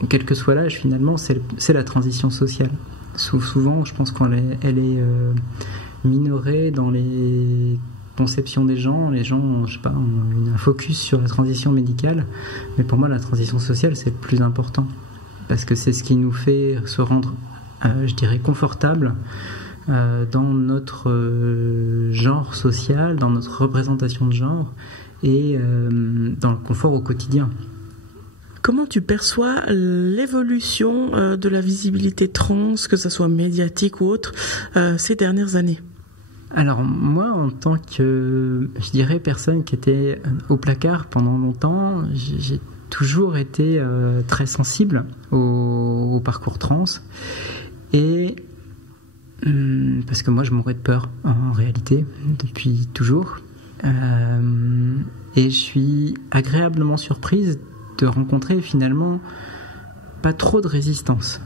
quel que soit l'âge finalement, c'est la transition sociale. Souvent, je pense qu'elle est minorée dans les conceptions des gens. Les gens ont, ont un focus sur la transition médicale, mais pour moi, la transition sociale, c'est le plus important, parce que c'est ce qui nous fait se rendre, je dirais, confortable dans notre genre social, dans notre représentation de genre, et dans le confort au quotidien. Comment tu perçois l'évolution de la visibilité trans, que ce soit médiatique ou autre, ces dernières années ? Alors moi, en tant que, je dirais, personne qui était au placard pendant longtemps, j'ai toujours été très sensible au parcours trans, et parce que moi je mourais de peur en réalité depuis toujours. Et je suis agréablement surprise de rencontrer finalement pas trop de résistance.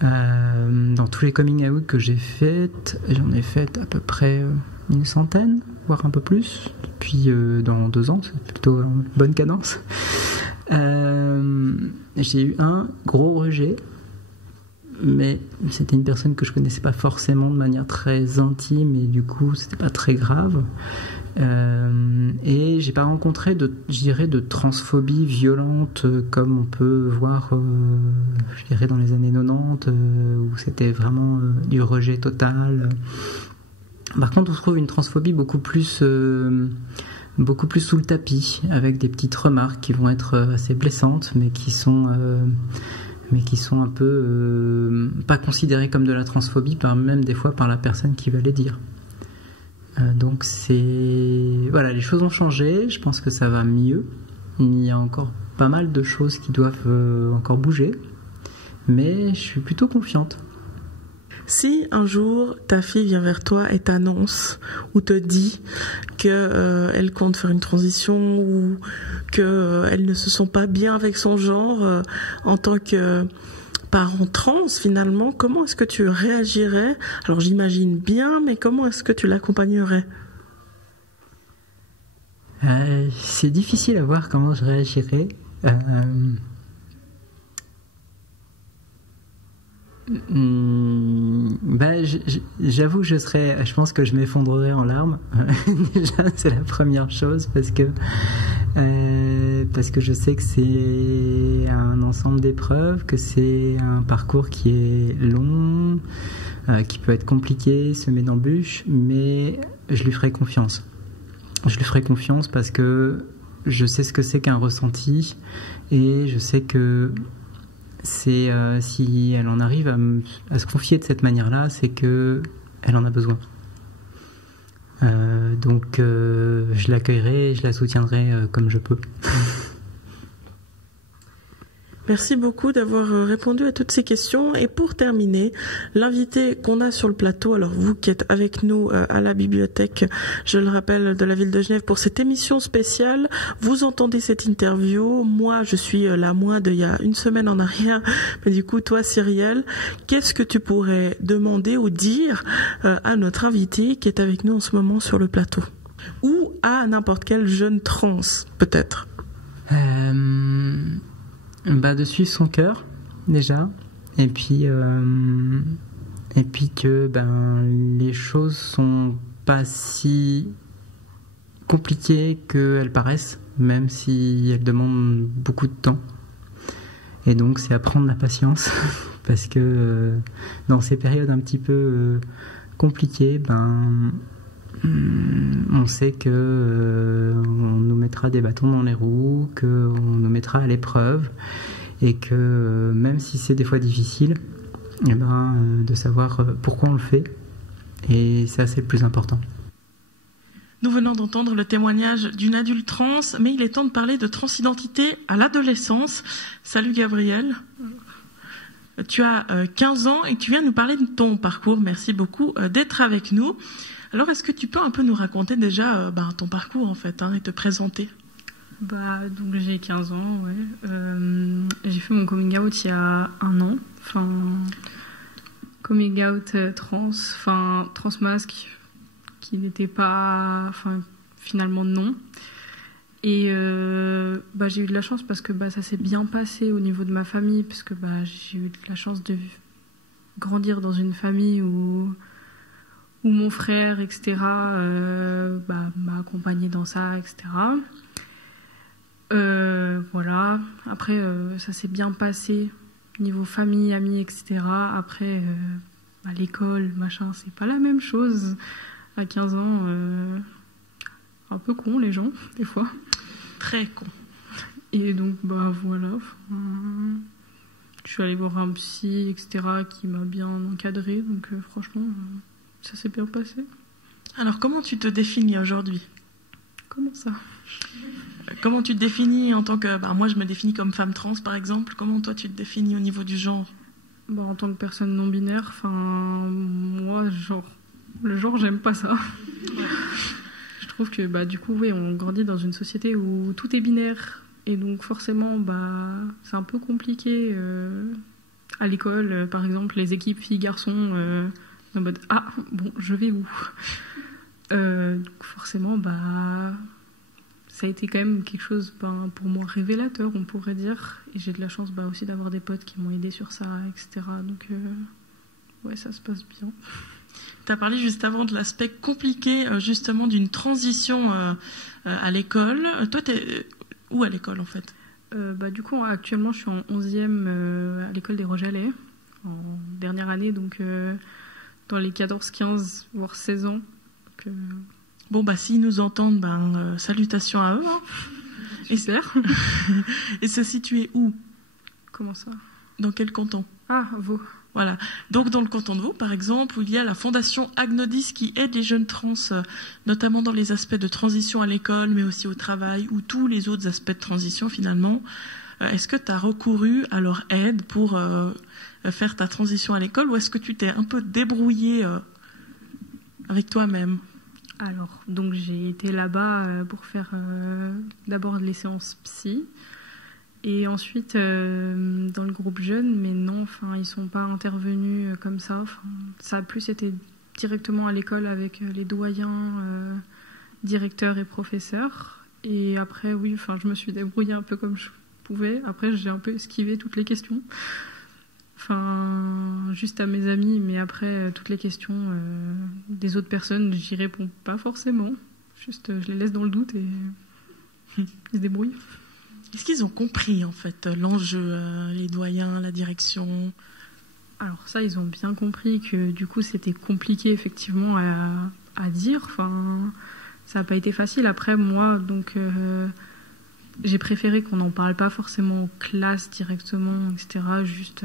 Dans tous les coming out que j'ai fait, j'en ai fait à peu près une centaine, voire un peu plus, depuis dans 2 ans, c'est plutôt une bonne cadence. J'ai eu un gros rejet, mais c'était une personne que je connaissais pas forcément de manière très intime, et du coup c'était pas très grave. Et j'ai pas rencontré de transphobie violente comme on peut voir je dirais dans les années 90 où c'était vraiment du rejet total. Par contre, on trouve une transphobie beaucoup plus sous le tapis, avec des petites remarques qui vont être assez blessantes, mais qui sont un peu pas considérées comme de la transphobie, même des fois par la personne qui va les dire. Donc voilà, les choses ont changé, je pense que ça va mieux. Il y a encore pas mal de choses qui doivent encore bouger, mais je suis plutôt confiante. Si un jour ta fille vient vers toi et t'annonce ou te dit qu'elle compte faire une transition, ou qu'elle ne se sent pas bien avec son genre en tant que parent trans, finalement, comment est-ce que tu réagirais ? Alors j'imagine bien, mais comment est-ce que tu l'accompagnerais ? C'est difficile à voir comment je réagirais. J'avoue que je pense que je m'effondrerais en larmes. Déjà, c'est la première chose, parce que je sais que c'est un ensemble d'épreuves, que c'est un parcours qui est long, qui peut être compliqué, semé d'embûches, mais je lui ferai confiance. Je lui ferai confiance parce que je sais ce que c'est qu'un ressenti, et je sais que si elle en arrive à se confier de cette manière-là, c'est qu'elle en a besoin. Donc je l'accueillerai et je la soutiendrai comme je peux. Merci beaucoup d'avoir répondu à toutes ces questions. Et pour terminer, l'invité qu'on a sur le plateau, alors vous qui êtes avec nous à la bibliothèque, je le rappelle, de la ville de Genève, pour cette émission spéciale, vous entendez cette interview. Moi, je suis là moins d'il y a une semaine en arrière, mais du coup, toi, Cyrielle, qu'est-ce que tu pourrais demander ou dire à notre invité qui est avec nous en ce moment sur le plateau, ou à n'importe quel jeune trans, peut-être? De suivre son cœur déjà, et puis que les choses sont pas si compliquées qu'elles paraissent, même si elles demandent beaucoup de temps. Et donc c'est apprendre la patience parce que dans ces périodes un petit peu compliquées, on sait que on nous mettra des bâtons dans les roues, qu'on nous mettra à l'épreuve, et que même si c'est des fois difficile, de savoir pourquoi on le fait, et ça c'est le plus important. Nous venons d'entendre le témoignage d'une adulte trans, mais il est temps de parler de transidentité à l'adolescence. Salut Gabriel. Tu as 15 ans et tu viens nous parler de ton parcours. Merci beaucoup d'être avec nous. Alors, est-ce que tu peux un peu nous raconter déjà ton parcours, en fait, et te présenter? Donc j'ai 15 ans, ouais. J'ai fait mon coming out il y a 1 an. Enfin, coming out transmasque, qui n'était pas... Enfin, finalement, non. Et j'ai eu de la chance parce que ça s'est bien passé au niveau de ma famille, parce que j'ai eu de la chance de grandir dans une famille où mon frère, etc., m'a accompagnée dans ça, etc. Voilà. Après, ça s'est bien passé niveau famille, amis, etc. Après, à l'école, machin, c'est pas la même chose. À 15 ans, un peu con les gens, des fois. Très con. Et donc, voilà. Je suis allée voir un psy, etc., qui m'a bien encadrée. Donc, franchement, ça s'est bien passé. Alors, comment tu te définis aujourd'hui? Comment ça? Comment tu te définis en tant que... moi, je me définis comme femme trans, par exemple. Comment toi, tu te définis au niveau du genre? En tant que personne non-binaire, moi, le genre, j'aime pas ça. Je trouve que, du coup, oui, on grandit dans une société où tout est binaire. Et donc, forcément, c'est un peu compliqué. À l'école, par exemple, les équipes filles-garçons, en mode « Ah, bon, je vais où ?» Donc, forcément, ça a été quand même quelque chose, pour moi, révélateur, on pourrait dire. Et j'ai de la chance aussi d'avoir des potes qui m'ont aidé sur ça, etc. Donc, ouais, ça se passe bien. Tu as parlé juste avant de l'aspect compliqué, justement, d'une transition à l'école. Toi, t'es où à l'école, en fait? Du coup, actuellement, je suis en 11e à l'école des Rojalais, en dernière année, donc dans les 14, 15, voire 16 ans. Donc, bon, s'ils nous entendent, salutations à eux. Super. Et se situer où? Comment ça? Dans quel canton? Ah, Vaud. Voilà. Donc, dans le canton de Vaud, par exemple, où il y a la fondation Agnodis qui aide les jeunes trans, notamment dans les aspects de transition à l'école, mais aussi au travail, ou tous les autres aspects de transition, finalement. Est-ce que tu as recouru à leur aide pour faire ta transition à l'école, ou est-ce que tu t'es un peu débrouillée avec toi-même? Alors, donc j'ai été là-bas pour faire d'abord les séances psy, et ensuite dans le groupe jeune, mais non, ils sont pas intervenus comme ça. Ça a plus été directement à l'école avec les doyens, directeurs et professeurs. Et après, oui, je me suis débrouillée un peu comme je pouvais. Après, j'ai un peu esquivé toutes les questions. Juste à mes amis, mais après, toutes les questions des autres personnes, j'y réponds pas forcément. Juste, je les laisse dans le doute et ils se débrouillent. Est-ce qu'ils ont compris, en fait, l'enjeu, les doyens, la direction? Alors ça, ils ont bien compris que, du coup, c'était compliqué, effectivement, à dire. Ça n'a pas été facile. Après, moi, donc... j'ai préféré qu'on n'en parle pas forcément en classe directement, etc. Juste,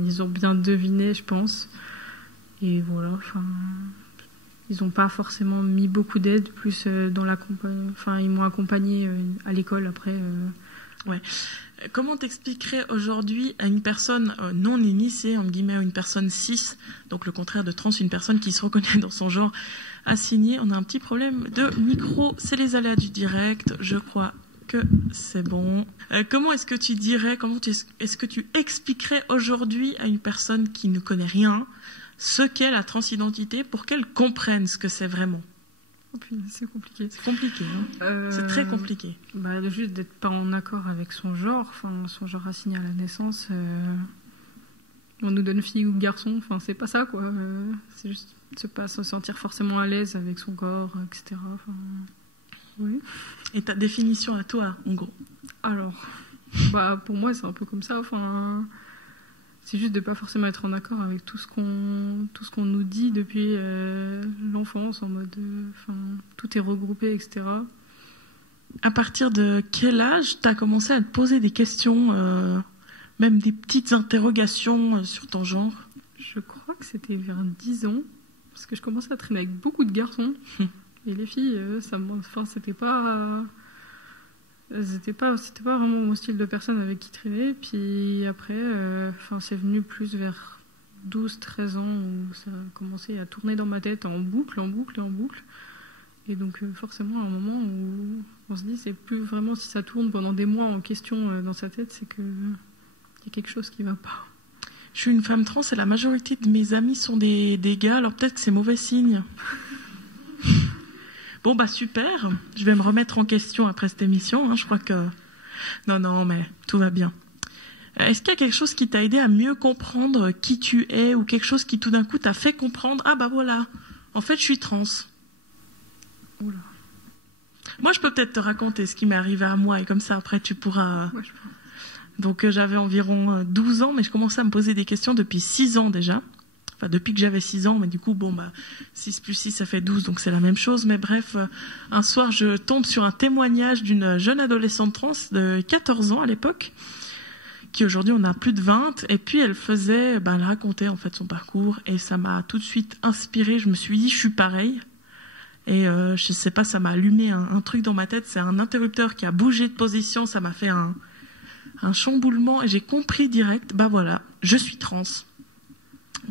ils ont bien deviné, je pense. Et voilà, ils n'ont pas forcément mis beaucoup d'aide, plus dans l'accompagnement. Ils m'ont accompagnée à l'école après. Ouais. Comment t'expliquerais aujourd'hui à une personne non initiée, entre guillemets, à une personne cis, donc le contraire de trans, une personne qui se reconnaît dans son genre assigné? On a un petit problème de micro, c'est les aléas du direct, je crois que c'est bon. Comment est-ce que tu dirais, est-ce que tu expliquerais aujourd'hui à une personne qui ne connaît rien ce qu'est la transidentité pour qu'elle comprenne ce que c'est vraiment? Oh putain, c'est compliqué. C'est compliqué, hein. C'est très compliqué. Juste d'être pas en accord avec son genre assigné à la naissance. On nous donne fille ou garçon, c'est pas ça, quoi. C'est juste pas se sentir forcément à l'aise avec son corps, etc. Oui. Et ta définition à toi, en gros? Alors, pour moi, c'est un peu comme ça. C'est juste de pas forcément être en accord avec tout ce qu'on nous dit depuis l'enfance, en mode, tout est regroupé, etc. À partir de quel âge t'as commencé à te poser des questions, même des petites interrogations sur ton genre? Je crois que c'était vers 10 ans, parce que je commençais à traîner avec beaucoup de garçons. Et les filles, c'était pas vraiment mon style de personne avec qui traîner. Puis après, c'est venu plus vers 12-13 ans où ça a commencé à tourner dans ma tête en boucle. Et donc forcément, à un moment où on se dit, c'est plus vraiment si ça tourne pendant des mois en question dans sa tête, c'est qu'il y a quelque chose qui ne va pas. Je suis une femme trans et la majorité de mes amis sont des gars, alors peut-être que c'est mauvais signe. Bon, bah super, je vais me remettre en question après cette émission, hein. Je crois que... Non, mais tout va bien. Est-ce qu'il y a quelque chose qui t'a aidé à mieux comprendre qui tu es, ou quelque chose qui tout d'un coup t'a fait comprendre, ah bah voilà, en fait je suis trans? Oula. Moi je peux peut-être te raconter ce qui m'est arrivé à moi, et comme ça après tu pourras... Ouais, je pense. Donc j'avais environ 12 ans, mais je commençais à me poser des questions depuis 6 ans déjà. Enfin, depuis que j'avais 6 ans, mais du coup, 6 plus 6, ça fait 12, donc c'est la même chose. Mais bref, un soir, je tombe sur un témoignage d'une jeune adolescente trans de 14 ans à l'époque, qui aujourd'hui en a plus de 20, et puis elle racontait en fait son parcours, et ça m'a tout de suite inspirée. Je me suis dit, je suis pareille. Et je sais pas, ça m'a allumé un truc dans ma tête, c'est un interrupteur qui a bougé de position, ça m'a fait un chamboulement, et j'ai compris direct, voilà, je suis trans.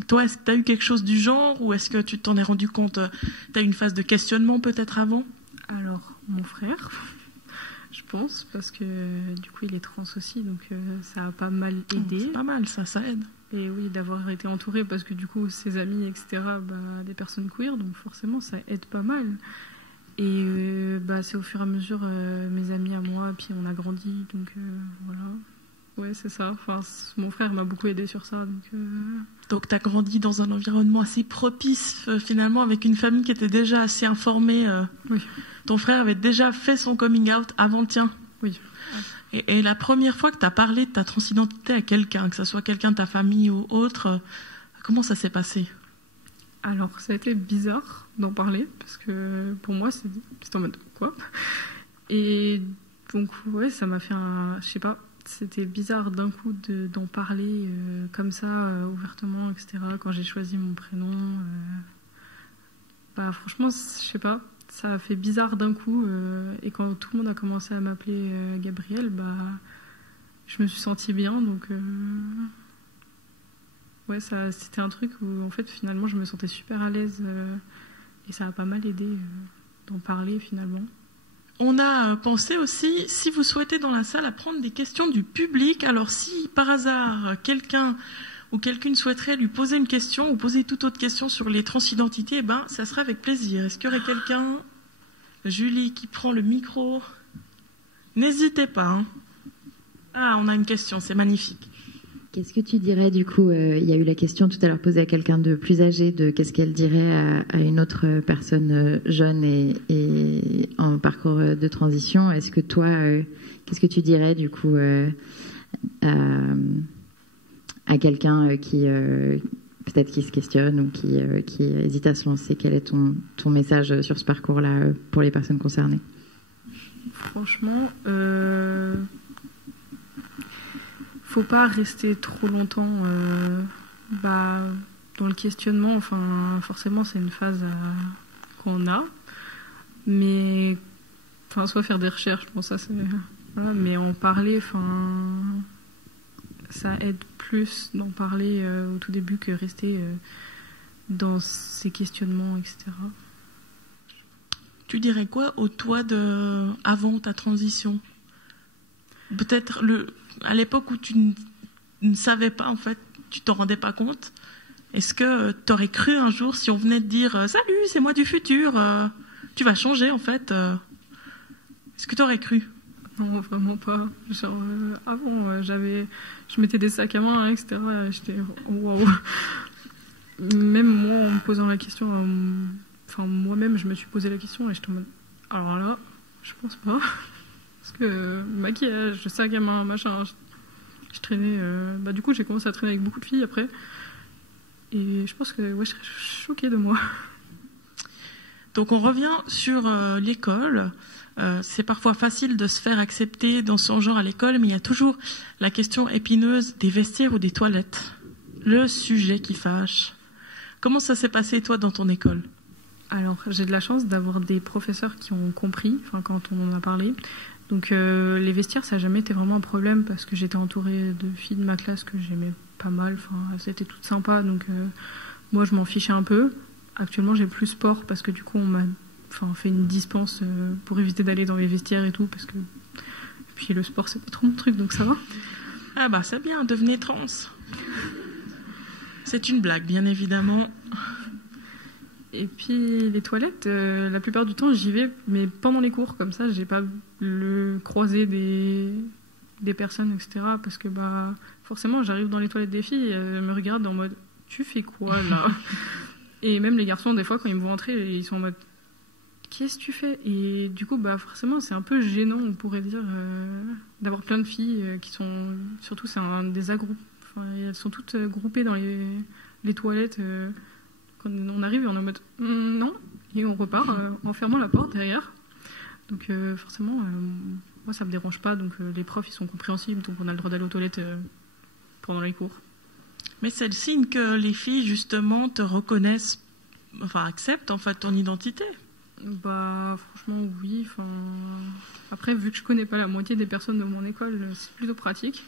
Toi, est-ce que tu as eu quelque chose du genre, ou est-ce que tu t'en es rendu compte, tu as eu une phase de questionnement peut-être avant? Alors, mon frère, je pense, parce que du coup il est trans aussi, donc ça a pas mal aidé. C'est pas mal, ça aide. Et oui, d'avoir été entouré, parce que du coup ses amis, etc., des personnes queer, donc forcément ça aide pas mal. Et c'est au fur et à mesure mes amis à moi, puis on a grandi, donc voilà. Ouais, c'est ça. Enfin, mon frère m'a beaucoup aidé sur ça. Donc tu as grandi dans un environnement assez propice, finalement, avec une famille qui était déjà assez informée. Oui. Ton frère avait déjà fait son coming out avant le tien. Oui. Et la première fois que tu as parlé de ta transidentité à quelqu'un, que ce soit quelqu'un de ta famille ou autre, comment ça s'est passé? Alors, ça a été bizarre d'en parler, parce que pour moi, c'était en mode quoi? Et donc, ouais, ça m'a fait je sais pas, c'était bizarre d'un coup d'en parler comme ça, ouvertement, etc. Quand j'ai choisi mon prénom, franchement, je sais pas, ça a fait bizarre d'un coup. Et quand tout le monde a commencé à m'appeler Gabrielle, je me suis sentie bien, donc... Ouais, c'était un truc où, en fait, finalement, je me sentais super à l'aise et ça a pas mal aidé d'en parler, finalement. On a pensé aussi, si vous souhaitez dans la salle, à prendre des questions du public. Alors, si, par hasard, quelqu'un ou quelqu'une souhaiterait lui poser une question ou poser toute autre question sur les transidentités, ça serait avec plaisir. Est-ce qu'il y aurait quelqu'un, Julie, qui prend le micro? N'hésitez pas, hein. Ah, on a une question, c'est magnifique. Qu'est-ce que tu dirais, du coup, il y a eu la question tout à l'heure posée à quelqu'un de plus âgé, de qu'est-ce qu'elle dirait à une autre personne jeune et en parcours de transition. Est-ce que toi, qu'est-ce que tu dirais, du coup, à quelqu'un qui peut-être qui se questionne ou qui hésite à se lancer? Quel est ton message sur ce parcours-là pour les personnes concernées? Franchement... faut pas rester trop longtemps dans le questionnement. Enfin, forcément, c'est une phase qu'on a, mais soit faire des recherches. Bon, ça c'est voilà, mais en parler, ça aide plus d'en parler au tout début que rester dans ces questionnements, etc. Tu dirais quoi au toi avant ta transition? Peut-être à l'époque où tu ne savais pas, en fait, tu t'en rendais pas compte. Est-ce que tu aurais cru un jour, si on venait te dire « Salut, c'est moi du futur, tu vas changer, en fait », est-ce que tu aurais cru? Non, vraiment pas. Genre, avant, je mettais des sacs à main, etc. J'étais « waouh ». Même moi, en me posant la question, moi-même, je me suis posé la question et j'étais en mode « alors là, je pense pas ». Parce que maquillage, sac à main, machin, je traînais... du coup, j'ai commencé à traîner avec beaucoup de filles après. Et je pense que je serais choquée de moi. Donc on revient sur l'école. C'est parfois facile de se faire accepter dans son genre à l'école, mais il y a toujours la question épineuse des vestiaires ou des toilettes. Le sujet qui fâche. Comment ça s'est passé, toi, dans ton école? Alors, j'ai de la chance d'avoir des professeurs qui ont compris, quand on en a parlé. Donc les vestiaires, ça n'a jamais été vraiment un problème parce que j'étais entourée de filles de ma classe que j'aimais pas mal. Enfin, elles étaient toutes sympas, donc moi je m'en fichais un peu. Actuellement, j'ai plus sport parce que du coup on m'a fait une dispense pour éviter d'aller dans les vestiaires et tout, parce que puis le sport c'est pas trop mon truc, donc ça va. Ah bah c'est bien, devenez trans. C'est une blague, bien évidemment. Et puis les toilettes, la plupart du temps j'y vais, mais pendant les cours, comme ça j'ai pas le croisé des personnes, etc. Parce que bah forcément j'arrive dans les toilettes des filles, elles me regardent en mode tu fais quoi là? Et même les garçons, des fois quand ils me voient entrer, ils sont en mode qu'est-ce que tu fais? Et du coup bah forcément c'est un peu gênant, on pourrait dire, d'avoir plein de filles qui sont, surtout c'est des agrupes, elles sont toutes groupées dans les toilettes. Quand on arrive et on est en mode non, et on repart en fermant la porte derrière. Donc forcément, moi ça me dérange pas, donc les profs ils sont compréhensibles, donc on a le droit d'aller aux toilettes pendant les cours. Mais c'est le signe que les filles justement te reconnaissent, enfin acceptent en fait ton identité. Bah franchement oui. Après vu que je connais pas la moitié des personnes de mon école, c'est plutôt pratique.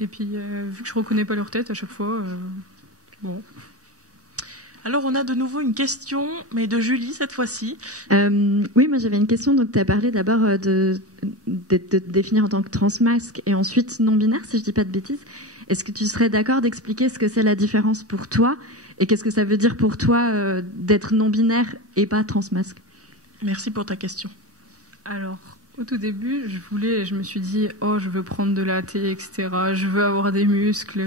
Et puis vu que je reconnais pas leur tête à chaque fois, bon. Alors, on a de nouveau une question, mais de Julie cette fois-ci. Oui, moi j'avais une question. Donc, tu as parlé d'abord de te définir en tant que transmasque et ensuite non-binaire, si je ne dis pas de bêtises. Est-ce que tu serais d'accord d'expliquer ce que c'est la différence pour toi et qu'est-ce que ça veut dire pour toi d'être non-binaire et pas transmasque? Merci pour ta question. Alors, au tout début, je me suis dit, oh, je veux prendre de la thé, etc. Je veux avoir des muscles,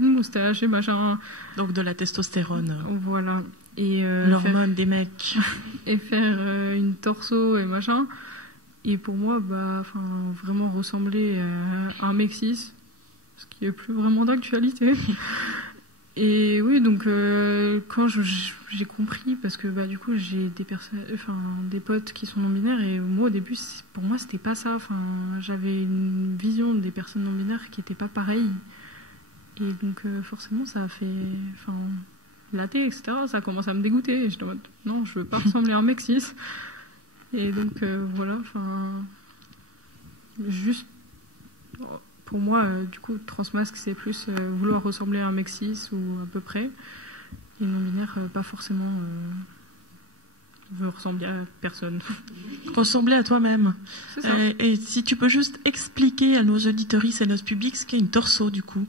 une moustache et machin. Donc de la testostérone. Voilà. Et l'hormone des mecs. Et faire une torso et machin. Et pour moi, vraiment ressembler à un mec cis, ce qui est plus vraiment d'actualité. Et oui, donc quand j'ai compris, parce que du coup j'ai des potes qui sont non-binaires, et moi au début pour moi c'était pas ça. J'avais une vision des personnes non-binaires qui était pas pareille, et donc forcément ça a fait, la thé, etc. Ça a commencé à me dégoûter. Et j'étais en mode non, je veux pas ressembler à un mec cis. Et donc voilà, juste. Pour moi, du coup, transmasque, c'est plus vouloir ressembler à un mec cis ou à peu près. Et non-binaire, pas forcément veut ressembler à personne. Ressembler à toi-même. C'est ça. Et si tu peux juste expliquer à nos auditeuristes et à notre public ce qu'est une torso, du coup.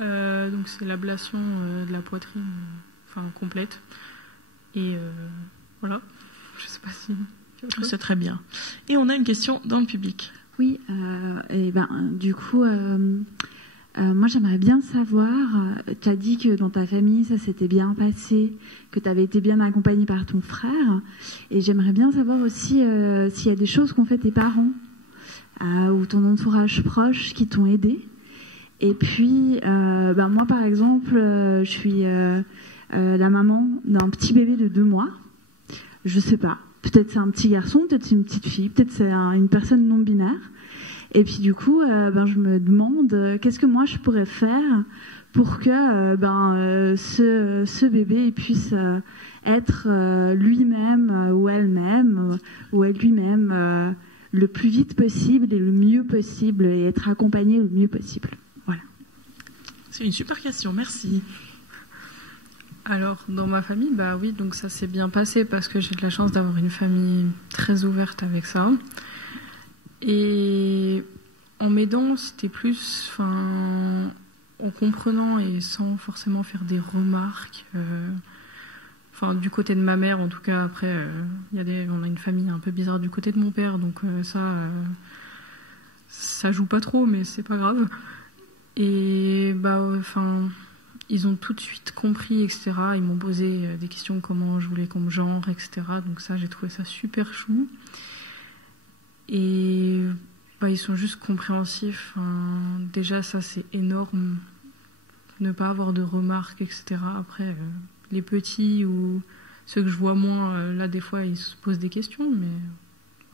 Donc c'est l'ablation de la poitrine, complète. Et voilà. Je sais pas si... C'est très bien. Et on a une question dans le public. Oui, du coup, moi j'aimerais bien savoir, tu as dit que dans ta famille ça s'était bien passé, que tu avais été bien accompagnée par ton frère, et j'aimerais bien savoir aussi s'il y a des choses qu'ont fait tes parents ou ton entourage proche qui t'ont aidé. Et puis, moi par exemple, je suis la maman d'un petit bébé de 2 mois, je sais pas. Peut-être c'est un petit garçon, peut-être c'est une petite fille, peut-être c'est une personne non binaire. Et puis du coup, je me demande qu'est-ce que moi je pourrais faire pour que ce bébé puisse être lui-même ou elle-même ou être lui-même le plus vite possible et le mieux possible et être accompagné le mieux possible. Voilà. C'est une super question, merci. Alors, dans ma famille, oui, donc ça s'est bien passé parce que j'ai de la chance d'avoir une famille très ouverte avec ça. Et en m'aidant, c'était plus, en comprenant et sans forcément faire des remarques. Du côté de ma mère, en tout cas, après, on a une famille un peu bizarre du côté de mon père, donc ça joue pas trop, mais c'est pas grave. Et ils ont tout de suite compris, etc. Ils m'ont posé des questions, comment je voulais qu'on me genre, etc. Donc ça, j'ai trouvé ça super chou. Et ils sont juste compréhensifs. Déjà, ça, c'est énorme. Ne pas avoir de remarques, etc. Après, les petits ou ceux que je vois moins, là, des fois, ils se posent des questions, mais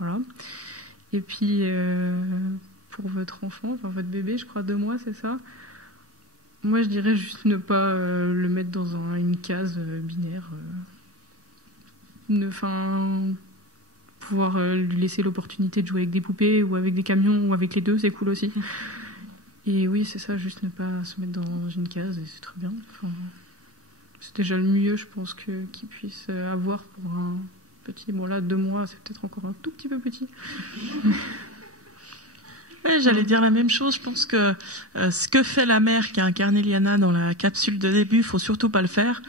voilà. Et puis, pour votre enfant, votre bébé, je crois 2 mois, c'est ça ? Moi, je dirais juste ne pas le mettre dans une case binaire. pouvoir lui laisser l'opportunité de jouer avec des poupées ou avec des camions ou avec les deux, c'est cool aussi. Et oui, c'est ça, juste ne pas se mettre dans une case et c'est très bien. Enfin, c'est déjà le mieux, je pense, qu'il puisse avoir pour un petit. Bon, là, 2 mois, c'est peut-être encore un tout petit peu petit. Ouais, j'allais dire la même chose. Je pense que ce que fait la mère qui a incarné Liana dans la capsule de début, il faut surtout pas le faire,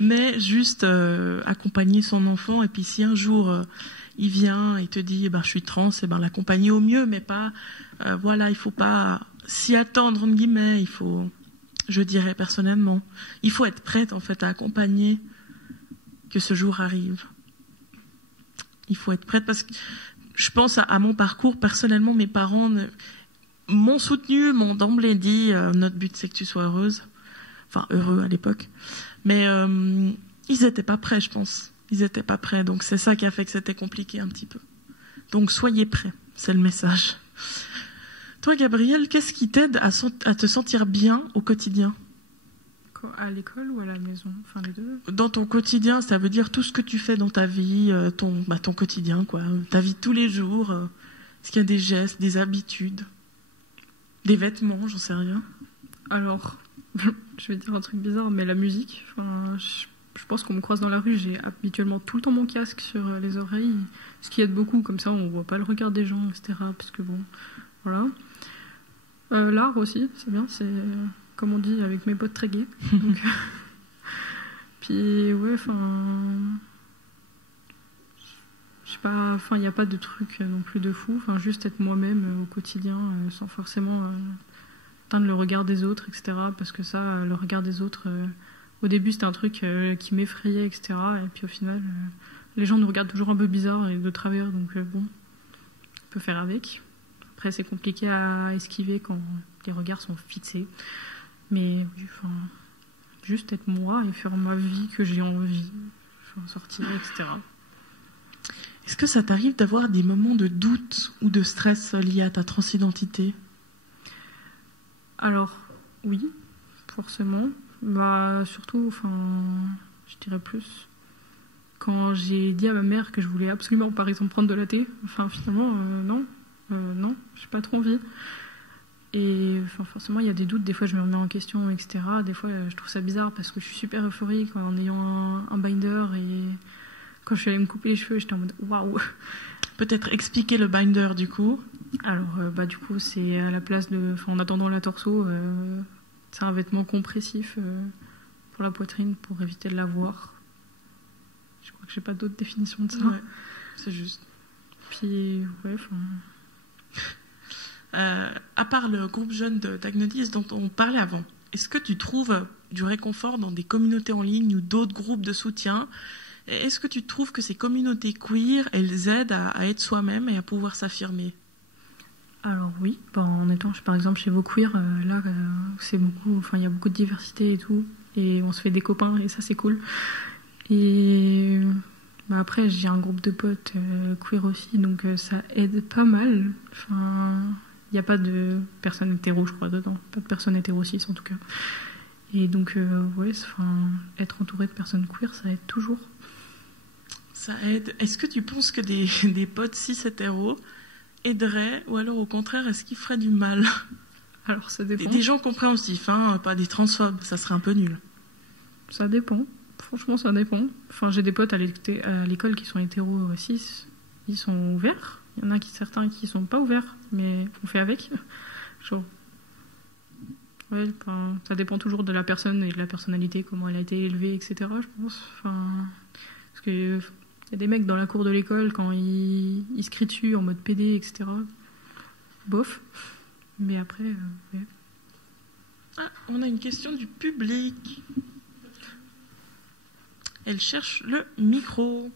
mais juste accompagner son enfant. Et puis si un jour il vient et te dit je suis trans, et l'accompagner au mieux, mais pas voilà, il faut pas s'y attendre entre guillemets. Il faut, je dirais personnellement, il faut être prête en fait à accompagner que ce jour arrive. Il faut être prête parce que je pense à mon parcours. Personnellement, mes parents m'ont soutenue, m'ont d'emblée dit notre but c'est que tu sois heureuse. Enfin, heureux à l'époque. Mais ils n'étaient pas prêts, je pense. Ils n'étaient pas prêts. Donc c'est ça qui a fait que c'était compliqué un petit peu. Donc soyez prêts, c'est le message. Toi, Gabrielle, qu'est-ce qui t'aide à te sentir bien au quotidien ? À l'école ou à la maison ? Enfin, les deux. Dans ton quotidien, ça veut dire tout ce que tu fais dans ta vie, ton quotidien, quoi. Ta vie de tous les jours. Est-ce qu'il y a des gestes, des habitudes, des vêtements, j'en sais rien. Alors, je vais dire un truc bizarre, mais la musique, enfin, je pense qu'on me croise dans la rue, j'ai habituellement tout le temps mon casque sur les oreilles, ce qui aide beaucoup, comme ça on voit pas le regard des gens, etc. Parce que bon, voilà. L'art aussi, c'est bien, c'est... comme on dit, avec mes potes très gays. Donc, puis, ouais, enfin... je sais pas, enfin, il n'y a pas de truc non plus de fou. Enfin, juste être moi-même au quotidien, sans forcément atteindre le regard des autres, etc. Parce que ça, le regard des autres, au début, c'était un truc qui m'effrayait, etc. Et puis, au final, les gens nous regardent toujours un peu bizarre et de travers. Donc, bon, on peut faire avec. Après, c'est compliqué à esquiver quand les regards sont fixés. Mais enfin, juste être moi et faire ma vie que j'ai envie, enfin, sortir, etc. Est-ce que ça t'arrive d'avoir des moments de doute ou de stress liés à ta transidentité ? Alors, oui, forcément. Surtout, enfin, je dirais plus. Quand j'ai dit à ma mère que je voulais absolument, par exemple, prendre de la thé, enfin, finalement, non, j'ai pas trop envie. Et enfin, forcément, il y a des doutes. Des fois, je me remets en question, etc. Des fois, je trouve ça bizarre parce que je suis super euphorique en ayant un binder. Et quand je suis allée me couper les cheveux, j'étais en mode waouh. Peut-être expliquer le binder du coup. Alors, du coup, c'est à la place de. En attendant la torso, c'est un vêtement compressif pour la poitrine pour éviter de la voir. Je crois que j'ai pas d'autre définition de ça. Ouais, c'est juste. Puis, ouais, enfin. À part le groupe jeune d'Agnodis dont on parlait avant, est-ce que tu trouves du réconfort dans des communautés en ligne ou d'autres groupes de soutien ? Est-ce que tu trouves que ces communautés queer, elles aident à être soi-même et à pouvoir s'affirmer ? Alors oui, en étant par exemple chez Vos Queer, là c'est beaucoup, enfin il y a beaucoup de diversité et tout, et on se fait des copains et ça c'est cool. Et après j'ai un groupe de potes queer aussi, donc ça aide pas mal. Enfin, il n'y a pas de personnes hétéro, je crois, dedans. Pas de personnes hétéro cis, en tout cas. Et donc, être entouré de personnes queer, ça aide toujours. Ça aide. Est-ce que tu penses que des potes cis hétéros aideraient, ou alors au contraire, est-ce qu'ils feraient du mal ? Alors, ça dépend. Des gens compréhensifs, pas des transphobes, ça serait un peu nul. Ça dépend. Franchement, ça dépend. Enfin, j'ai des potes à l'école qui sont hétéros cis. Ils sont ouverts. Il y en a certains qui sont pas ouverts, mais on fait avec. Genre, ouais, ça dépend toujours de la personne et de la personnalité, comment elle a été élevée, etc. Je pense. Parce que y a des mecs dans la cour de l'école quand ils se crient dessus en mode PD, etc. Bof. Mais après, ouais. Ah, on a une question du public. Elle cherche le micro.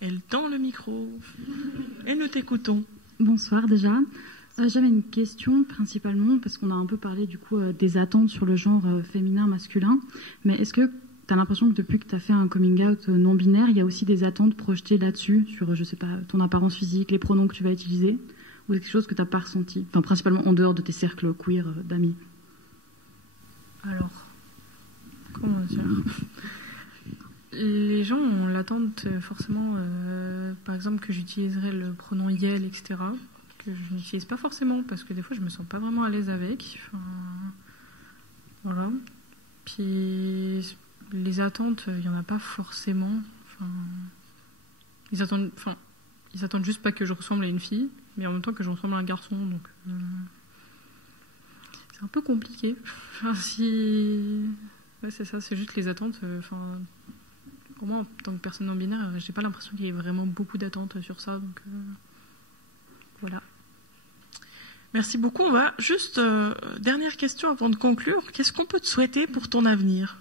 Elle tend le micro. Et nous t'écoutons. Bonsoir déjà. J'avais une question principalement parce qu'on a un peu parlé du coup des attentes sur le genre féminin-masculin. Mais est-ce que tu as l'impression que depuis que tu as fait un coming out non-binaire, il y a aussi des attentes projetées là-dessus, sur, je sais pas, ton apparence physique, les pronoms que tu vas utiliser, ou quelque chose que tu n'as pas ressenti, enfin principalement en dehors de tes cercles queer d'amis? Alors, comment dire ? Les gens ont l'attente forcément, par exemple, que j'utiliserais le pronom yel, etc., que je n'utilise pas forcément parce que des fois je me sens pas vraiment à l'aise avec. Enfin, voilà. Puis les attentes, il y en a pas forcément. Enfin, ils attendent juste pas que je ressemble à une fille, mais en même temps que je ressemble à un garçon, donc c'est un peu compliqué. Enfin, ouais, c'est ça, c'est juste les attentes. Pour moi, en tant que personne non binaire, j'ai pas l'impression qu'il y ait vraiment beaucoup d'attentes sur ça, donc voilà. Merci beaucoup. On va juste dernière question avant de conclure. Qu'est-ce qu'on peut te souhaiter pour ton avenir?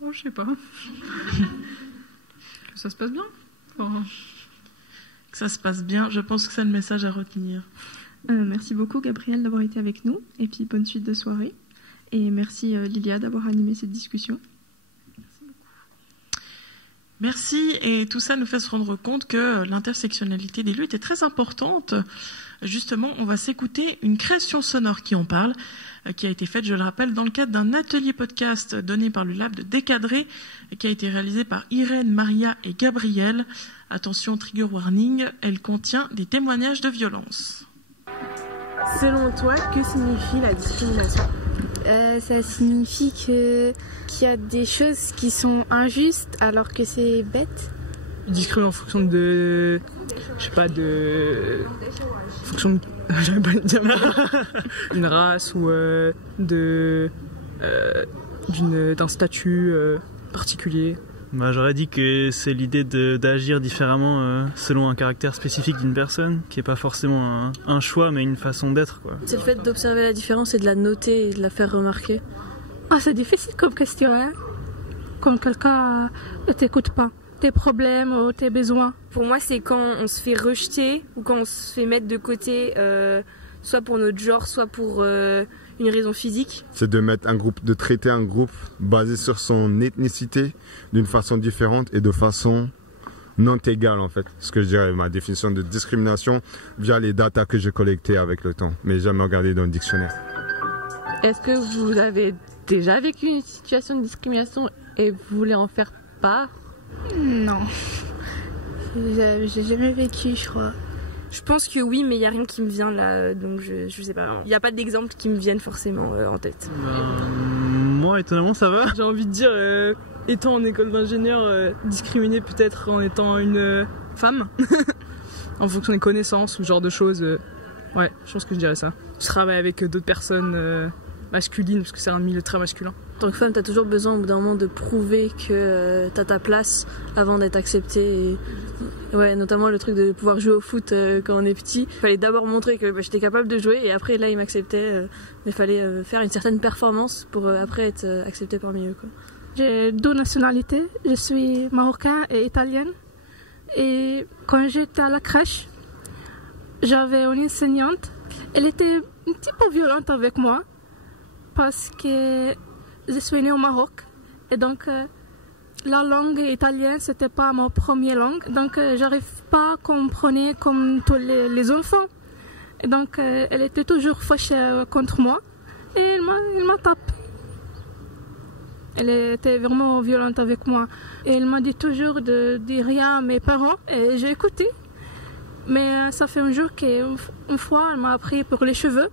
Oh, je sais pas. Que ça se passe bien. Que ça se passe bien. Je pense que c'est le message à retenir. Merci beaucoup Gabrielle d'avoir été avec nous et puis bonne suite de soirée. Et merci Lilia d'avoir animé cette discussion. Merci, et tout ça nous fait se rendre compte que l'intersectionnalité des luttes est très importante. Justement, on va s'écouter une création sonore qui en parle, qui a été faite, je le rappelle, dans le cadre d'un atelier podcast donné par le Lab de Décadré, qui a été réalisé par Irène, Maria et Gabrielle. Attention, trigger warning, elle contient des témoignages de violence. Selon toi, que signifie la discrimination ? Ça signifie qu'il y a des choses qui sont injustes alors que c'est bête. Discrimination en fonction de... Je sais pas, de... En fonction de... J'avais pas le dire. D'une race ou d'un statut particulier. Bah, j'aurais dit que c'est l'idée d'agir différemment selon un caractère spécifique d'une personne, qui n'est pas forcément un choix, mais une façon d'être, quoi. C'est le fait d'observer la différence et de la noter et de la faire remarquer. Ah, c'est difficile comme question, hein. Quand quelqu'un ne t'écoute pas, tes problèmes ou tes besoins. Pour moi, c'est quand on se fait rejeter ou quand on se fait mettre de côté, soit pour notre genre, soit pour une raison physique. C'est de traiter un groupe basé sur son ethnicité d'une façon différente et de façon non égale, en fait. Ce que je dirais, ma définition de discrimination via les datas que j'ai collectées avec le temps, mais jamais regardé dans le dictionnaire. Est-ce que vous avez déjà vécu une situation de discrimination et vous voulez en faire part? Non. J'ai jamais vécu, je crois. Je pense que oui, mais il n'y a rien qui me vient là, donc je sais pas. Il n'y a pas d'exemple qui me viennent forcément en tête. Moi, étonnamment, ça va. J'ai envie de dire, étant en école d'ingénieur, discriminé peut-être en étant une femme, en fonction des connaissances ou ce genre de choses. Ouais, je pense que je dirais ça. Je travaille avec d'autres personnes masculines, parce que c'est un milieu très masculin. En tant que femme, t'as toujours besoin au bout d'un moment de prouver que t'as ta place avant d'être acceptée. Et ouais, notamment le truc de pouvoir jouer au foot quand on est petit. Il fallait d'abord montrer que j'étais capable de jouer et après là ils m'acceptaient. Mais il fallait faire une certaine performance pour après être acceptée parmi eux, quoi. J'ai 2 nationalités. Je suis marocaine et italienne. Et quand j'étais à la crèche, j'avais une enseignante. Elle était un petit peu violente avec moi parce que je suis née au Maroc et donc la langue italienne c'était pas ma première langue, donc j'arrive pas à comprendre comme tous les enfants, et donc elle était toujours fâchée contre moi et elle m'a tapé. Elle était vraiment violente avec moi et elle m'a dit toujours de dire rien à mes parents et j'ai écouté, mais ça fait un jour qu'une fois elle m'a pris pour les cheveux.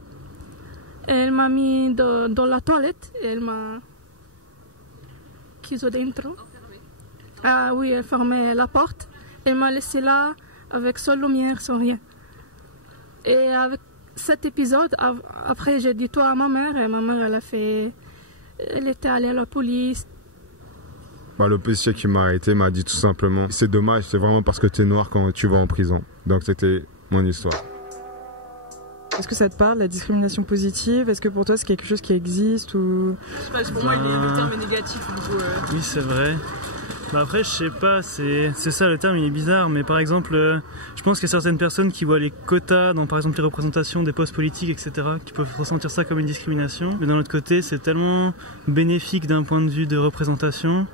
Elle m'a mis dans la toilette et elle m'a chiuso dentro. Ah oui, elle fermait la porte. Elle m'a laissé là avec seule lumière, sans rien. Et avec cet épisode, après j'ai dit tout à ma mère et ma mère elle était allée à la police. Le policier qui m'a arrêté m'a dit tout simplement, c'est dommage, c'est vraiment parce que tu es noir quand tu vas en prison. Donc c'était mon histoire. Est-ce que ça te parle, la discrimination positive? Est-ce que pour toi c'est quelque chose qui existe ou... Je sais pas, pour moi le terme est négatif. Oui, c'est vrai. Après, je sais pas, c'est ça, le terme il est bizarre, mais par exemple, je pense qu'il y a certaines personnes qui voient les quotas dans par exemple les représentations des postes politiques, etc., qui peuvent ressentir ça comme une discrimination. Mais d'un autre côté, c'est tellement bénéfique d'un point de vue de représentation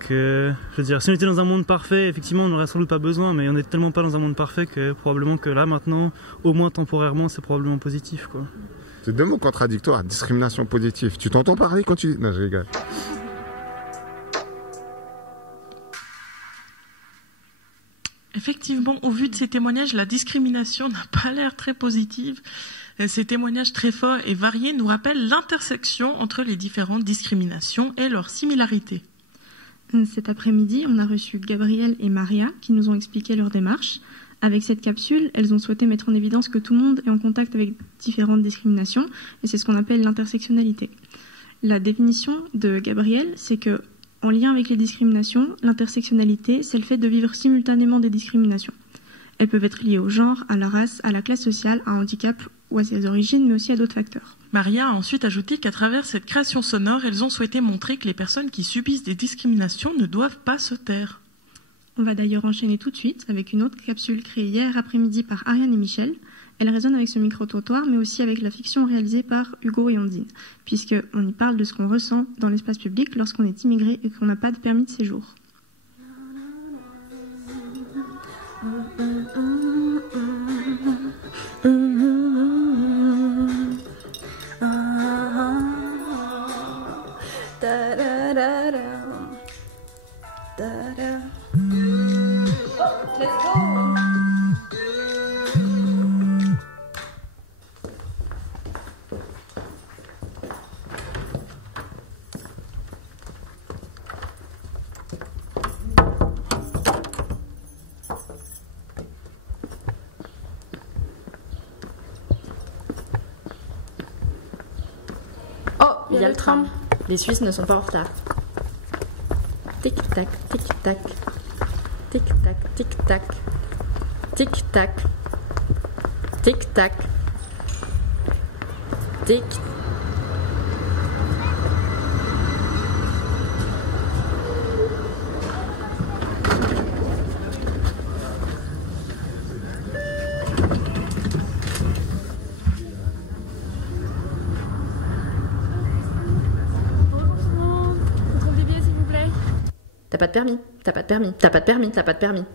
que, je veux dire, si on était dans un monde parfait, effectivement, on n'aurait sans doute pas besoin, mais on n'est tellement pas dans un monde parfait que probablement que là, maintenant, au moins temporairement, c'est probablement positif, quoi. C'est 2 mots contradictoires, discrimination positive. Tu t'entends parler quand tu dis... Non, je rigole. Effectivement, au vu de ces témoignages, la discrimination n'a pas l'air très positive. Ces témoignages très forts et variés nous rappellent l'intersection entre les différentes discriminations et leurs similarités. Cet après-midi, on a reçu Gabrielle et Maria qui nous ont expliqué leur démarche. Avec cette capsule, elles ont souhaité mettre en évidence que tout le monde est en contact avec différentes discriminations et c'est ce qu'on appelle l'intersectionnalité. La définition de Gabrielle, c'est que, en lien avec les discriminations, l'intersectionnalité, c'est le fait de vivre simultanément des discriminations. Elles peuvent être liées au genre, à la race, à la classe sociale, à un handicap ou à ses origines, mais aussi à d'autres facteurs. Maria a ensuite ajouté qu'à travers cette création sonore, elles ont souhaité montrer que les personnes qui subissent des discriminations ne doivent pas se taire. On va d'ailleurs enchaîner tout de suite avec une autre capsule créée hier après-midi par Ariane et Michel. Elle résonne avec ce micro-trottoir, mais aussi avec la fiction réalisée par Hugo et Ondine, puisqu'on y parle de ce qu'on ressent dans l'espace public lorsqu'on est immigré et qu'on n'a pas de permis de séjour. Let's go! Oh, il y a le tram. Les Suisses ne sont pas en retard. Tic-tac, tic-tac. Tic-tac, tic-tac. Tic-tac. Tic-tac. Tic. T'as pas de permis, t'as pas de permis, t'as pas de permis, t'as pas de permis,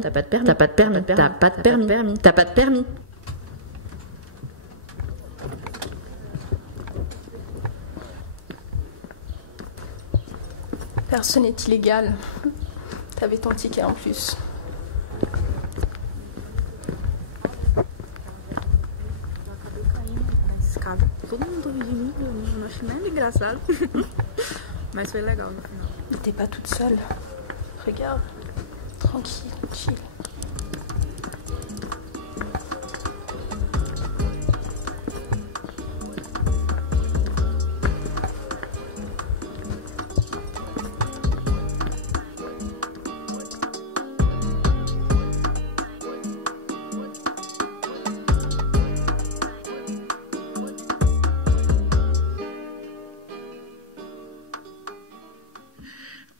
t'as pas de permis, t'as pas de permis, t'as pas de permis, t'as pas de permis, t'as pas de permis. Personne n'est illégal. T'avais ton ticket en plus. Todo mundo rindo, não acho nada engraçado. Mas foi legal no final. T'es pas toute seule. Regarde. Tranquille, chill.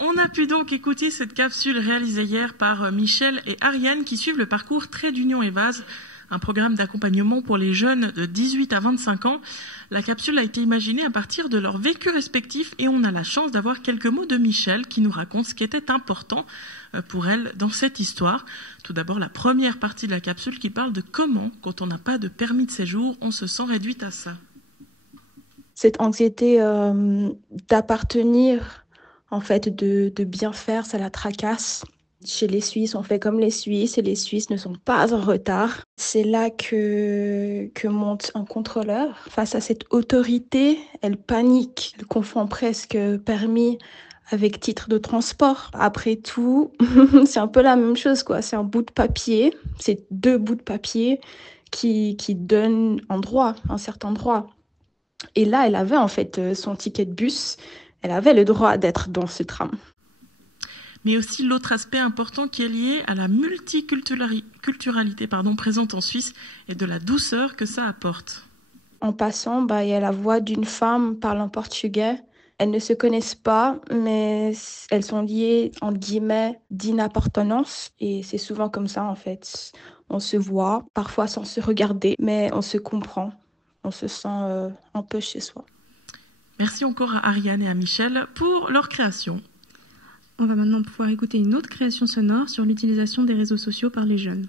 On a pu donc écouter cette capsule réalisée hier par Michel et Ariane qui suivent le parcours Trait d'Union et Vase, un programme d'accompagnement pour les jeunes de 18 à 25 ans. La capsule a été imaginée à partir de leurs vécus respectifs et on a la chance d'avoir quelques mots de Michel qui nous raconte ce qui était important pour elle dans cette histoire. Tout d'abord, la première partie de la capsule qui parle de comment, quand on n'a pas de permis de séjour, on se sent réduite à ça. Cette anxiété d'appartenir, en fait, de bien faire, ça la tracasse. Chez les Suisses, on fait comme les Suisses et les Suisses ne sont pas en retard. C'est là que monte un contrôleur. Face à cette autorité, elle panique. Elle confond presque permis avec titre de transport. Après tout, c'est un peu la même chose, quoi. C'est un bout de papier, c'est 2 bouts de papier qui donnent un droit, un certain droit. Et là, elle avait en fait son ticket de bus. Elle avait le droit d'être dans ce tram. Mais aussi l'autre aspect important qui est lié à la multiculturalité présente en Suisse et de la douceur que ça apporte. En passant, il y a la voix d'une femme parlant portugais. Elles ne se connaissent pas, mais elles sont liées, entre guillemets, d'inappartenance. Et c'est souvent comme ça, en fait. On se voit, parfois sans se regarder, mais on se comprend. On se sent un peu chez soi. Merci encore à Ariane et à Michel pour leur création. On va maintenant pouvoir écouter une autre création sonore sur l'utilisation des réseaux sociaux par les jeunes.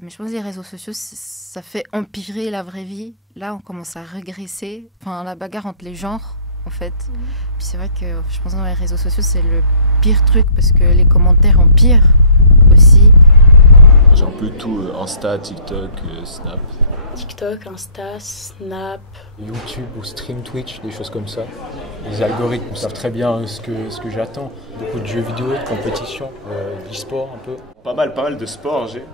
Mais je pense que les réseaux sociaux, ça fait empirer la vraie vie. Là, on commence à régresser. Enfin, la bagarre entre les genres, en fait. Puis c'est vrai que je pense que dans les réseaux sociaux, c'est le pire truc parce que les commentaires empirent aussi. peu tout, Insta, TikTok, Snap. TikTok, Insta, Snap. YouTube ou stream Twitch, des choses comme ça. Les algorithmes savent très bien ce que j'attends. Beaucoup de jeux vidéo, de compétition, d'e-sport un peu. Pas mal de sport, j'ai.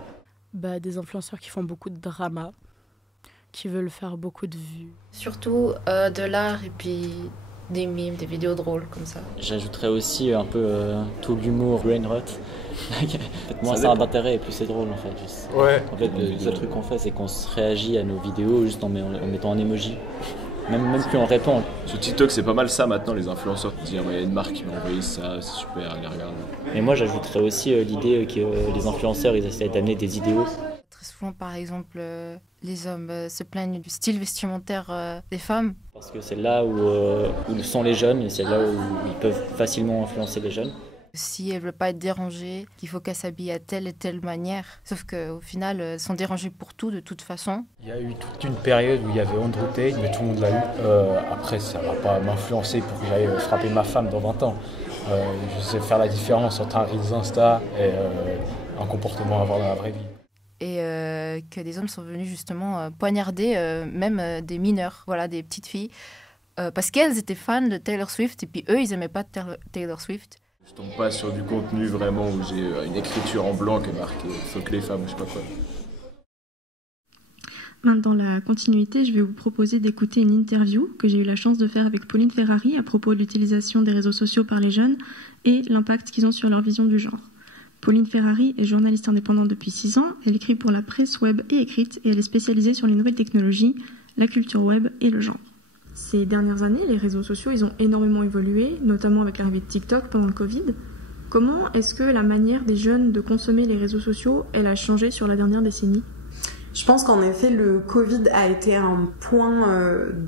Des influenceurs qui font beaucoup de drama, qui veulent faire beaucoup de vues. Surtout de l'art et puis des mimes, des vidéos drôles comme ça. J'ajouterais aussi un peu tout l'humour, brain rot. Moins ça a d'intérêt et plus c'est drôle en fait. Juste. Ouais. En fait, le seul truc qu'on fait, c'est qu'on se réagit à nos vidéos juste en mettant un emoji. Même plus on répond. Sur TikTok, c'est pas mal ça maintenant, les influenceurs te disent il y a une marque qui m'a envoyé ça, c'est super, allez regarder. Et moi, j'ajouterais aussi l'idée que les influenceurs, ils essaient d'amener des idéaux. Très souvent, par exemple, les hommes se plaignent du style vestimentaire des femmes. Parce que c'est là où sont les jeunes et c'est là où ils peuvent facilement influencer les jeunes. Si elles ne veulent pas être dérangées, qu'il faut qu'elles s'habillent à telle et telle manière. Sauf qu'au final, elles sont dérangées pour tout, de toute façon. Il y a eu toute une période où il y avait Andrew Tate, mais tout le monde l'a eu. Après, ça ne va pas m'influencer pour que j'aille frapper ma femme dans 20 ans. Je sais faire la différence entre un Reels Insta et un comportement à avoir dans la vraie vie. Et que des hommes sont venus justement poignarder même des mineurs, voilà, des petites filles, parce qu'elles étaient fans de Taylor Swift et puis eux, ils n'aimaient pas Taylor Swift. Je tombe pas sur du contenu vraiment où j'ai une écriture en blanc qui est marquée « Fuck les femmes » ou je sais pas quoi. Dans la continuité, je vais vous proposer d'écouter une interview que j'ai eu la chance de faire avec Pauline Ferrari à propos de l'utilisation des réseaux sociaux par les jeunes et l'impact qu'ils ont sur leur vision du genre. Pauline Ferrari est journaliste indépendante depuis 6 ans, elle écrit pour la presse web et écrite et elle est spécialisée sur les nouvelles technologies, la culture web et le genre. Ces dernières années, les réseaux sociaux, ils ont énormément évolué, notamment avec l'arrivée de TikTok pendant le Covid. Comment est-ce que la manière des jeunes de consommer les réseaux sociaux, elle a changé sur la dernière décennie ? Je pense qu'en effet, le Covid a été un point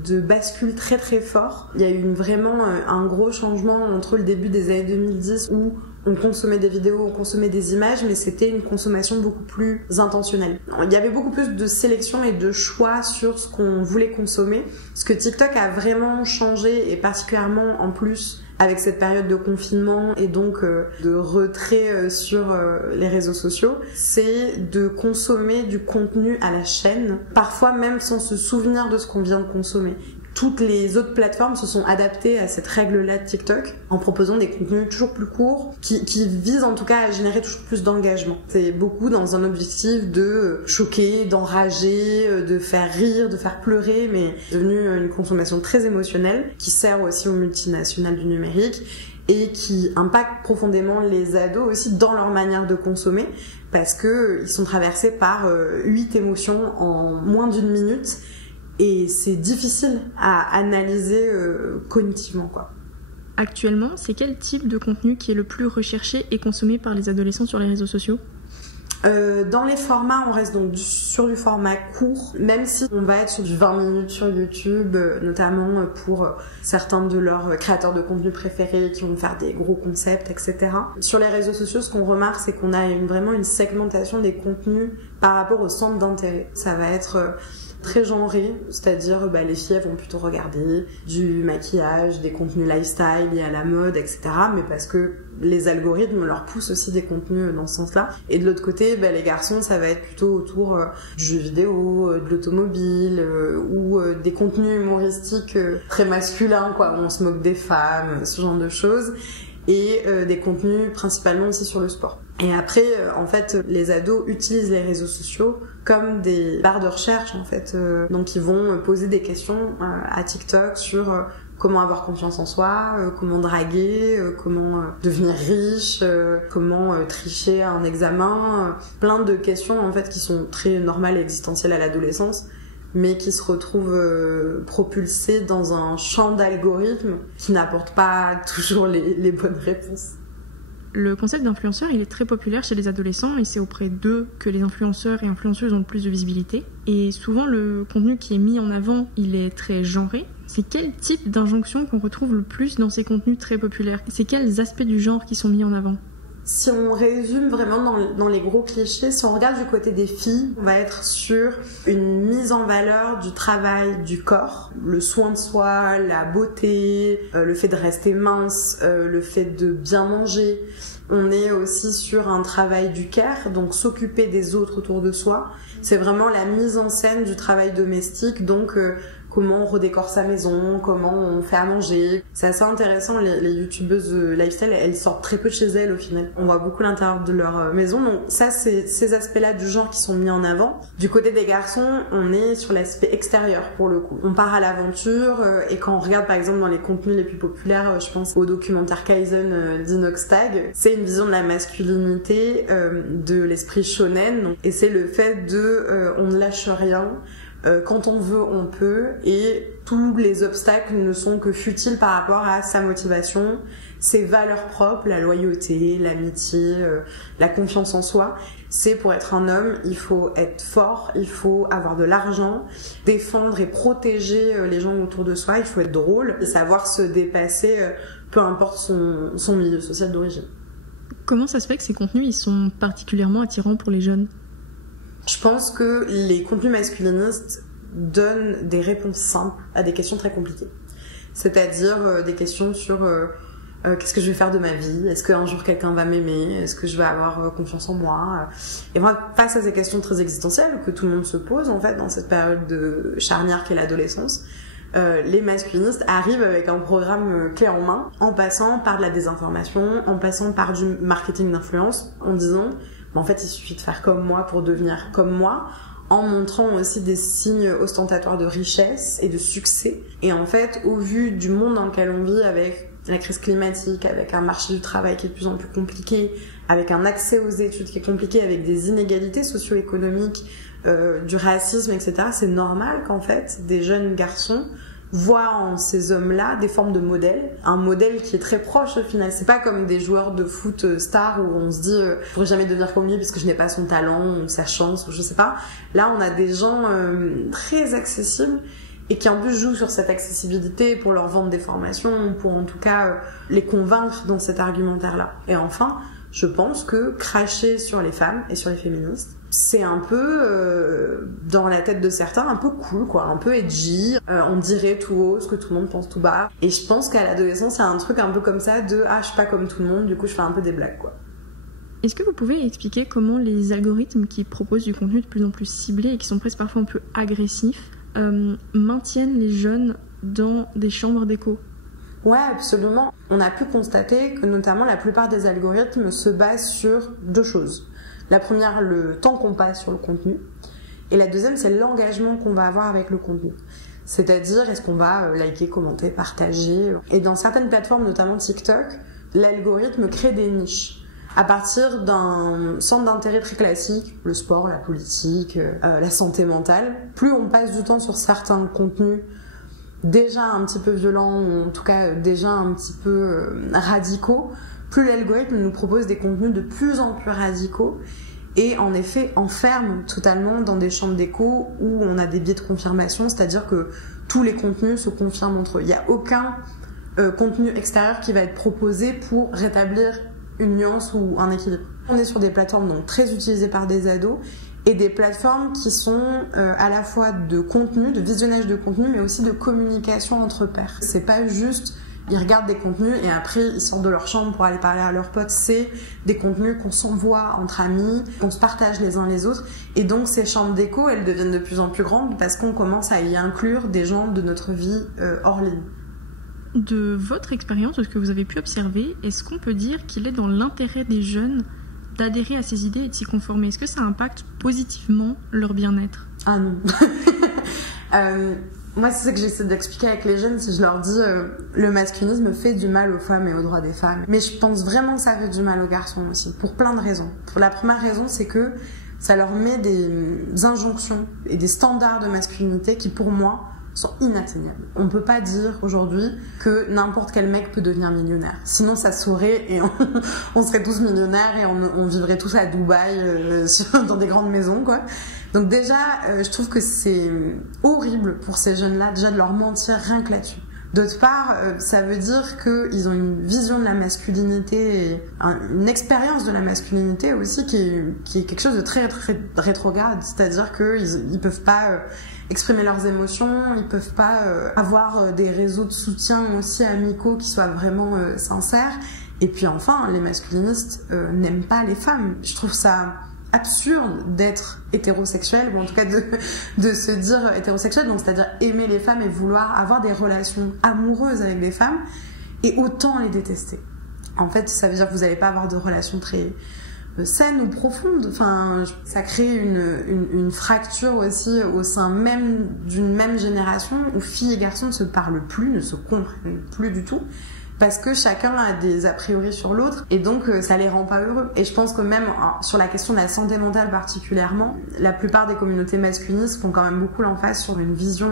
de bascule très très fort. Il y a eu vraiment un gros changement entre le début des années 2010 où on consommait des vidéos, on consommait des images, mais c'était une consommation beaucoup plus intentionnelle. Il y avait beaucoup plus de sélection et de choix sur ce qu'on voulait consommer. Ce que TikTok a vraiment changé, et particulièrement en plus avec cette période de confinement et donc de retrait sur les réseaux sociaux, c'est de consommer du contenu à la chaîne, parfois même sans se souvenir de ce qu'on vient de consommer. Toutes les autres plateformes se sont adaptées à cette règle-là de TikTok en proposant des contenus toujours plus courts qui visent en tout cas à générer toujours plus d'engagement. C'est beaucoup dans un objectif de choquer, d'enrager, de faire rire, de faire pleurer, mais devenu une consommation très émotionnelle qui sert aussi aux multinationales du numérique et qui impacte profondément les ados aussi dans leur manière de consommer parce que ils sont traversés par 8 émotions en moins d'1 minute. Et c'est difficile à analyser cognitivement, quoi. Actuellement, c'est quel type de contenu qui est le plus recherché et consommé par les adolescents sur les réseaux sociaux ? Dans les formats, on reste donc sur du format court, même si on va être sur du 20 minutes sur YouTube, notamment pour certains de leurs créateurs de contenu préférés qui vont faire des gros concepts, etc. Sur les réseaux sociaux, ce qu'on remarque, c'est qu'on a vraiment une segmentation des contenus par rapport au centre d'intérêt. Ça va être très genré, c'est-à-dire les filles vont plutôt regarder du maquillage, des contenus lifestyle liés à la mode, etc. Mais parce que les algorithmes leur poussent aussi des contenus dans ce sens-là. Et de l'autre côté, les garçons, ça va être plutôt autour du jeu vidéo, de l'automobile ou des contenus humoristiques très masculins, quoi, où on se moque des femmes, ce genre de choses. Et des contenus principalement aussi sur le sport. Et après, en fait, les ados utilisent les réseaux sociaux comme des barres de recherche, en fait. Donc, ils vont poser des questions à TikTok sur comment avoir confiance en soi, comment draguer, comment devenir riche, comment tricher à un examen. Plein de questions, en fait, qui sont très normales et existentielles à l'adolescence, mais qui se retrouvent propulsés dans un champ d'algorithmes qui n'apportent pas toujours les bonnes réponses. Le concept d'influenceur, il est très populaire chez les adolescents et c'est auprès d'eux que les influenceurs et influenceuses ont le plus de visibilité. Et souvent, le contenu qui est mis en avant, il est très genré. C'est quel type d'injonction qu'on retrouve le plus dans ces contenus très populaires ? C'est quels aspects du genre qui sont mis en avant ? Si on résume vraiment dans les gros clichés, si on regarde du côté des filles, on va être sur une mise en valeur du travail du corps, le soin de soi, la beauté, le fait de rester mince, le fait de bien manger, On est aussi sur un travail du care, donc s'occuper des autres autour de soi. C'est vraiment la mise en scène du travail domestique, donc comment on redécore sa maison, comment on fait à manger. C'est assez intéressant, les youtubeuses lifestyle, elles sortent très peu de chez elles au final. On voit beaucoup l'intérieur de leur maison, donc ça c'est ces aspects-là du genre qui sont mis en avant. Du côté des garçons, on est sur l'aspect extérieur pour le coup. On part à l'aventure et quand on regarde par exemple dans les contenus les plus populaires, je pense au documentaire Kaizen d'Inox Tag, c'est une vision de la masculinité, de l'esprit shonen, et c'est le fait de on ne lâche rien. Quand on veut, on peut, et tous les obstacles ne sont que futiles par rapport à sa motivation, ses valeurs propres, la loyauté, l'amitié, la confiance en soi. C'est pour être un homme, il faut être fort, il faut avoir de l'argent, défendre et protéger les gens autour de soi, il faut être drôle et savoir se dépasser, peu importe son milieu social d'origine. Comment ça se fait que ces contenus ils sont particulièrement attirants pour les jeunes ? Je pense que les contenus masculinistes donnent des réponses simples à des questions très compliquées. C'est-à-dire des questions sur qu'est-ce que je vais faire de ma vie ? Est-ce qu'un jour quelqu'un va m'aimer ? Est-ce que je vais avoir confiance en moi ? Et moi, face à ces questions très existentielles que tout le monde se pose en fait dans cette période de charnière qu'est l'adolescence, les masculinistes arrivent avec un programme clé en main, en passant par de la désinformation, en passant par du marketing d'influence, en disant en fait, il suffit de faire comme moi pour devenir comme moi, en montrant aussi des signes ostentatoires de richesse et de succès. Et en fait, au vu du monde dans lequel on vit, avec la crise climatique, avec un marché du travail qui est de plus en plus compliqué, avec un accès aux études qui est compliqué, avec des inégalités socio-économiques, du racisme, etc., c'est normal qu'en fait, des jeunes garçons voit en ces hommes-là des formes de modèles, un modèle qui est très proche au final. C'est pas comme des joueurs de foot stars où on se dit je pourrais jamais devenir comme lui parce que je n'ai pas son talent ou sa chance ou je sais pas. Là on a des gens très accessibles et qui en plus jouent sur cette accessibilité pour leur vendre des formations, pour en tout cas les convaincre dans cet argumentaire-là. Et enfin, je pense que cracher sur les femmes et sur les féministes, c'est un peu, dans la tête de certains, un peu cool, quoi, un peu edgy. On dirait tout haut ce que tout le monde pense tout bas. Et je pense qu'à l'adolescence, il y a un truc un peu comme ça de « Ah, je suis pas comme tout le monde, du coup je fais un peu des blagues, quoi ». Est-ce que vous pouvez expliquer comment les algorithmes qui proposent du contenu de plus en plus ciblé et qui sont presque parfois un peu agressifs maintiennent les jeunes dans des chambres d'écho ? Ouais, absolument. On a pu constater que notamment la plupart des algorithmes se basent sur deux choses. La première, le temps qu'on passe sur le contenu. Et la deuxième, c'est l'engagement qu'on va avoir avec le contenu. C'est-à-dire, est-ce qu'on va liker, commenter, partager. Et dans certaines plateformes, notamment TikTok, l'algorithme crée des niches. À partir d'un centre d'intérêt très classique, le sport, la politique, la santé mentale, plus on passe du temps sur certains contenus déjà un petit peu violents, ou en tout cas déjà un petit peu radicaux, plus l'algorithme nous propose des contenus de plus en plus radicaux et en effet enferme totalement dans des chambres d'écho où on a des biais de confirmation, c'est-à-dire que tous les contenus se confirment entre eux. Il n'y a aucun contenu extérieur qui va être proposé pour rétablir une nuance ou un équilibre. On est sur des plateformes donc très utilisées par des ados et des plateformes qui sont à la fois de contenu, de visionnage de contenu, mais aussi de communication entre pairs. C'est pas juste ils regardent des contenus et après ils sortent de leur chambre pour aller parler à leurs potes. C'est des contenus qu'on s'envoie entre amis, qu'on se partage les uns les autres. Et donc ces chambres d'écho, elles deviennent de plus en plus grandes parce qu'on commence à y inclure des gens de notre vie hors ligne. De votre expérience, de ce que vous avez pu observer, est-ce qu'on peut dire qu'il est dans l'intérêt des jeunes d'adhérer à ces idées et de s'y conformer ? Est-ce que ça impacte positivement leur bien-être ? Ah non. Moi, c'est ça que j'essaie d'expliquer avec les jeunes, si je leur dis le masculinisme fait du mal aux femmes et aux droits des femmes. Mais je pense vraiment que ça fait du mal aux garçons aussi, pour plein de raisons. Pour la première raison, c'est que ça leur met des injonctions et des standards de masculinité qui, pour moi, sont inatteignables. On peut pas dire aujourd'hui que n'importe quel mec peut devenir millionnaire. Sinon, ça se saurait et on serait tous millionnaires et on vivrait tous à Dubaï, dans des grandes maisons, quoi. Donc déjà, je trouve que c'est horrible pour ces jeunes-là, déjà de leur mentir rien que là-dessus. D'autre part, ça veut dire qu'ils ont une vision de la masculinité, et une expérience de la masculinité aussi qui est quelque chose de très, très rétrograde. C'est-à-dire qu'ils peuvent pas exprimer leurs émotions, ils peuvent pas avoir des réseaux de soutien aussi amicaux qui soient vraiment sincères. Et puis enfin, les masculinistes n'aiment pas les femmes. Je trouve ça absurde d'être hétérosexuel, ou en tout cas de se dire hétérosexuel, donc c'est-à-dire aimer les femmes et vouloir avoir des relations amoureuses avec les femmes, et autant les détester. En fait, ça veut dire que vous n'allez pas avoir de relations très saines ou profondes. Enfin, ça crée une fracture aussi au sein même d'une même génération où filles et garçons ne se parlent plus, ne se comprennent plus du tout, parce que chacun a des a priori sur l'autre, et donc ça les rend pas heureux. Et je pense que même sur la question de la santé mentale particulièrement, la plupart des communautés masculinistes font quand même beaucoup l'emphase sur une vision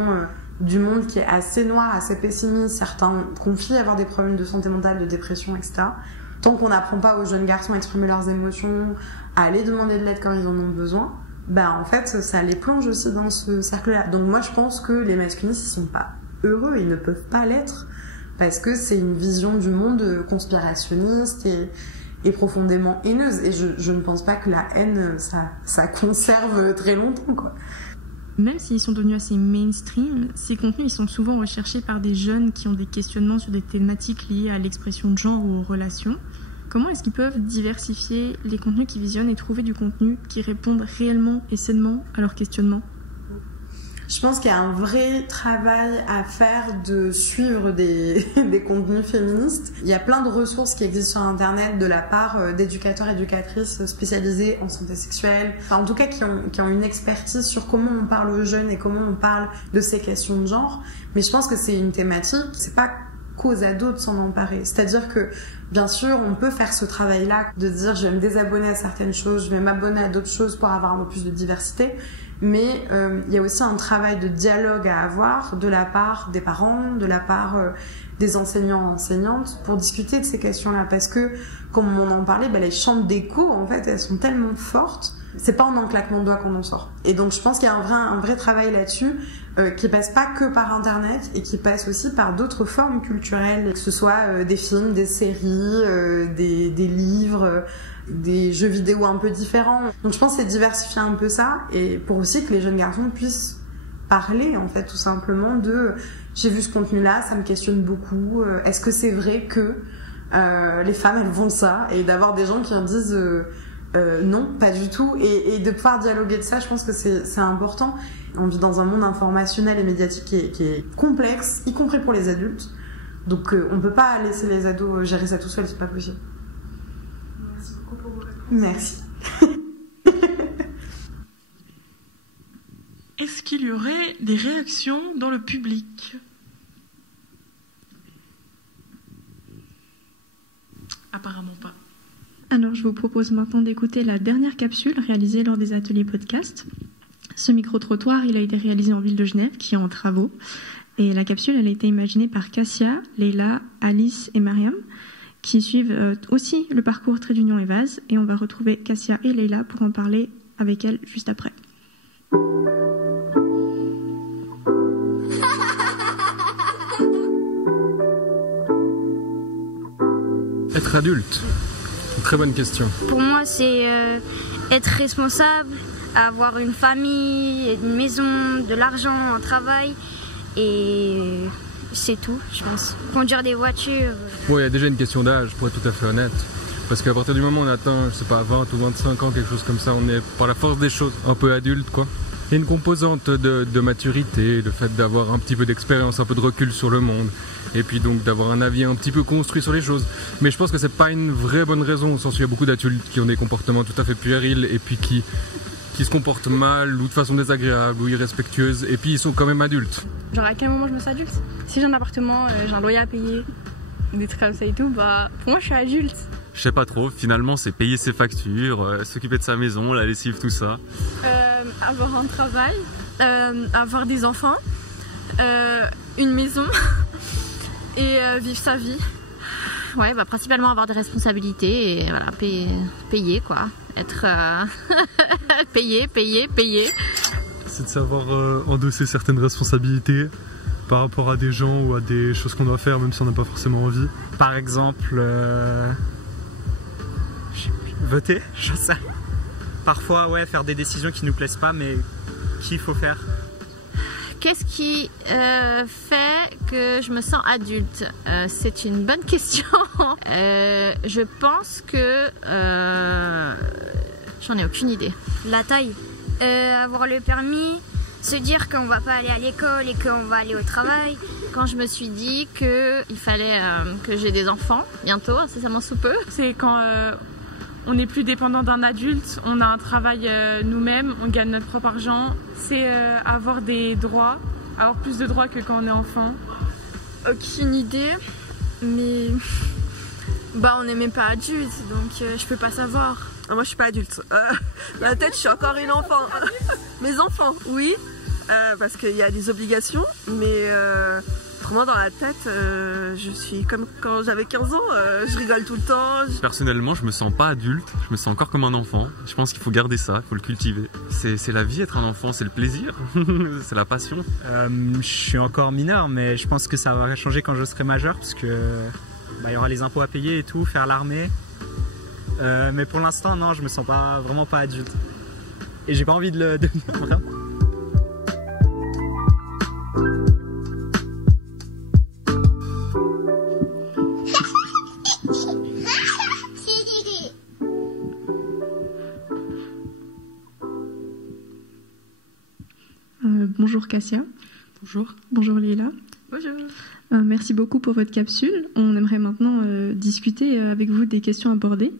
du monde qui est assez noire, assez pessimiste. Certains confient avoir des problèmes de santé mentale, de dépression, etc. Tant qu'on n'apprend pas aux jeunes garçons à exprimer leurs émotions, à aller demander de l'aide quand ils en ont besoin, en fait ça les plonge aussi dans ce cercle-là. Donc moi je pense que les masculinistes ils sont pas heureux, ils ne peuvent pas l'être, parce que c'est une vision du monde conspirationniste et profondément haineuse. Et je ne pense pas que la haine ça conserve très longtemps, quoi. Même s'ils sont devenus assez mainstream, ces contenus ils sont souvent recherchés par des jeunes qui ont des questionnements sur des thématiques liées à l'expression de genre ou aux relations. Comment est-ce qu'ils peuvent diversifier les contenus qu'ils visionnent et trouver du contenu qui réponde réellement et sainement à leurs questionnements ? Je pense qu'il y a un vrai travail à faire de suivre des contenus féministes. Il y a plein de ressources qui existent sur Internet de la part d'éducateurs et éducatrices spécialisés en santé sexuelle, enfin, en tout cas qui ont une expertise sur comment on parle aux jeunes et comment on parle de ces questions de genre. Mais je pense que c'est une thématique, c'est pas qu'aux ados de s'en emparer. C'est-à-dire que, bien sûr, on peut faire ce travail-là de dire je vais me désabonner à certaines choses, je vais m'abonner à d'autres choses pour avoir un peu plus de diversité. Mais il y a aussi un travail de dialogue à avoir de la part des parents, de la part des enseignants, enseignantes, pour discuter de ces questions-là. Parce que, comme on en parlait, les chambres d'écho, en fait, elles sont tellement fortes, c'est pas en un claquement de doigts qu'on en sort. Et donc, je pense qu'il y a un vrai travail là-dessus qui passe pas que par Internet et qui passe aussi par d'autres formes culturelles, que ce soit des films, des séries, des livres, des jeux vidéo un peu différents. Donc je pense que c'est diversifier un peu ça, et pour aussi que les jeunes garçons puissent parler, en fait, tout simplement de j'ai vu ce contenu-là, ça me questionne beaucoup, est-ce que c'est vrai que les femmes elles font ça, et d'avoir des gens qui en disent non, pas du tout, et de pouvoir dialoguer de ça. Je pense que c'est important. On vit dans un monde informationnel et médiatique qui est complexe, y compris pour les adultes, donc on peut pas laisser les ados gérer ça tout seuls, c'est pas possible. Merci beaucoup pour vos réponses. Merci. Est-ce qu'il y aurait des réactions dans le public ? Apparemment pas. Alors je vous propose maintenant d'écouter la dernière capsule réalisée lors des ateliers podcast. Ce micro-trottoir, il a été réalisé en ville de Genève, qui est en travaux. Et la capsule, elle a été imaginée par Cassia, Leila, Alice et Mariam, qui suivent aussi le parcours Trait d'Union et Vase. Et on va retrouver Cassia et Leila pour en parler avec elles juste après. Être adulte, une très bonne question. Pour moi, c'est être responsable, avoir une famille, une maison, de l'argent, un travail, et c'est tout, je pense. Conduire des voitures. Bon, il y a déjà une question d'âge, pour être tout à fait honnête. Parce qu'à partir du moment où on atteint, je sais pas, 20 ou 25 ans, quelque chose comme ça, on est, par la force des choses, un peu adulte, quoi. Il y a une composante de maturité, le fait d'avoir un petit peu d'expérience, un peu de recul sur le monde, et puis donc d'avoir un avis un petit peu construit sur les choses. Mais je pense que c'est pas une vraie bonne raison, au sens où il y a beaucoup d'adultes qui ont des comportements tout à fait puérils, et puis qui se comportent mal, ou de façon désagréable, ou irrespectueuse, et puis ils sont quand même adultes. Genre à quel moment je me sens adulte ? Si j'ai un appartement, j'ai un loyer à payer, des trucs comme ça et tout, pour moi je suis adulte. Je sais pas trop, finalement c'est payer ses factures, s'occuper de sa maison, la lessive, tout ça. Avoir un travail, avoir des enfants, une maison et vivre sa vie. Ouais, principalement avoir des responsabilités et voilà, payer quoi. Être payer. C'est de savoir endosser certaines responsabilités par rapport à des gens ou à des choses qu'on doit faire même si on n'a pas forcément envie. Par exemple, voter, je sais. Parfois, ouais, faire des décisions qui nous plaisent pas, mais qu'il faut faire. qu'est-ce qui fait que je me sens adulte? C'est une bonne question. Je pense que j'en ai aucune idée. La taille, avoir le permis, se dire qu'on va pas aller à l'école et qu'on va aller au travail. Quand je me suis dit qu'il fallait que j'ai des enfants bientôt, incessamment sous peu. C'est quand on n'est plus dépendant d'un adulte, on a un travail nous-mêmes, on gagne notre propre argent. C'est avoir des droits, avoir plus de droits que quand on est enfant. Aucune idée, mais on n'est même pas adulte, donc je peux pas savoir. Moi je suis pas adulte. Dans la tête je suis encore une enfant. Mes enfants, oui, parce qu'il y a des obligations, mais autrement dans la tête je suis comme quand j'avais 15 ans, je rigole tout le temps. Personnellement je me sens pas adulte, je me sens encore comme un enfant. Je pense qu'il faut garder ça, il faut le cultiver. C'est la vie être un enfant, c'est le plaisir, c'est la passion. Je suis encore mineur, mais je pense que ça va changer quand je serai majeur, parce que il y aura les impôts à payer et tout, faire l'armée. Mais pour l'instant, non, je me sens vraiment pas adulte. Et j'ai pas envie de le devenir vraiment. Bonjour Cassia. Bonjour. Bonjour Lila. Bonjour. Merci beaucoup pour votre capsule. On aimerait maintenant discuter avec vous des questions abordées.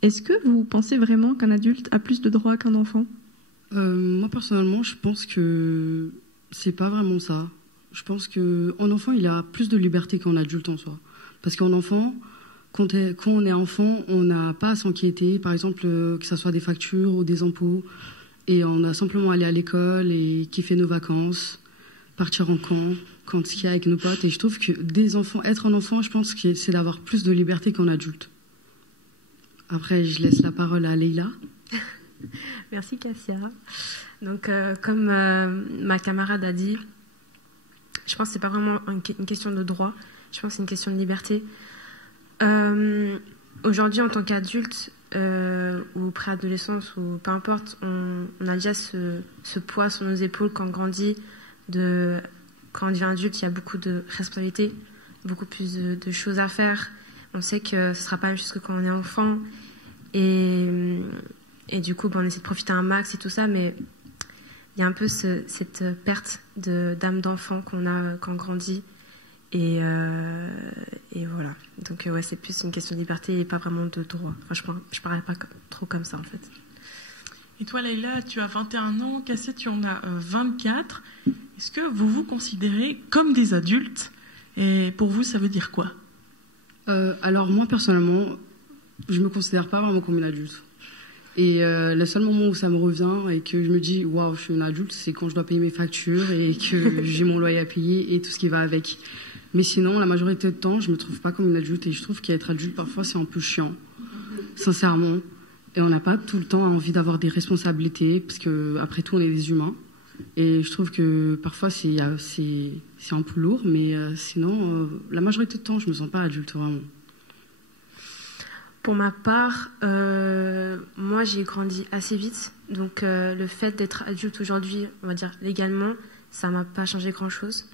Est-ce que vous pensez vraiment qu'un adulte a plus de droits qu'un enfant? Moi personnellement, je pense que c'est pas vraiment ça. Je pense qu'en enfant, il a plus de liberté qu'en adulte en soi. Parce qu'en enfant, quand on est enfant, on n'a pas à s'inquiéter, par exemple, que ce soit des factures ou des impôts. Et on a simplement à aller à l'école et kiffer nos vacances, partir en camp, quand il y a avec nos potes. Et je trouve que être un enfant, je pense que c'est d'avoir plus de liberté qu'en adulte. Après, je laisse la parole à Leïla. Merci Cassia. Donc, comme ma camarade a dit, je pense que c'est pas vraiment une question de droit. Je pense que c'est une question de liberté. Aujourd'hui, en tant qu'adulte ou préadolescence ou peu importe, on a déjà ce poids sur nos épaules quand on grandit. Quand on devient adulte, il y a beaucoup de responsabilités, beaucoup plus de choses à faire. On sait que ce ne sera pas la même chose que quand on est enfant. Et du coup, on essaie de profiter un max et tout ça, mais il y a un peu cette perte d'âme d'enfant qu'on a quand on grandit. Et voilà. Donc, ouais, c'est plus une question de liberté et pas vraiment de droit. Enfin, je ne parlerai pas trop comme ça, en fait. Et toi, Leïla, tu as 21 ans, Cassia, tu en as 24. Est-ce que vous vous considérez comme des adultes? Et pour vous, ça veut dire quoi? Alors, moi, personnellement, je me considère pas vraiment comme une adulte. Et le seul moment où ça me revient et que je me dis, waouh, je suis une adulte, c'est quand je dois payer mes factures et que j'ai mon loyer à payer et tout ce qui va avec. Mais sinon, la majorité du temps, je me trouve pas comme une adulte et je trouve qu'être adulte, parfois, c'est un peu chiant. Sincèrement. Et on n'a pas tout le temps envie d'avoir des responsabilités, parce qu'après tout, on est des humains. Et je trouve que parfois, c'est un peu lourd, mais sinon, la majorité du temps, je me sens pas adulte, vraiment. Pour ma part, moi, j'ai grandi assez vite. Donc, le fait d'être adulte aujourd'hui, on va dire légalement, ça m'a pas changé grand-chose.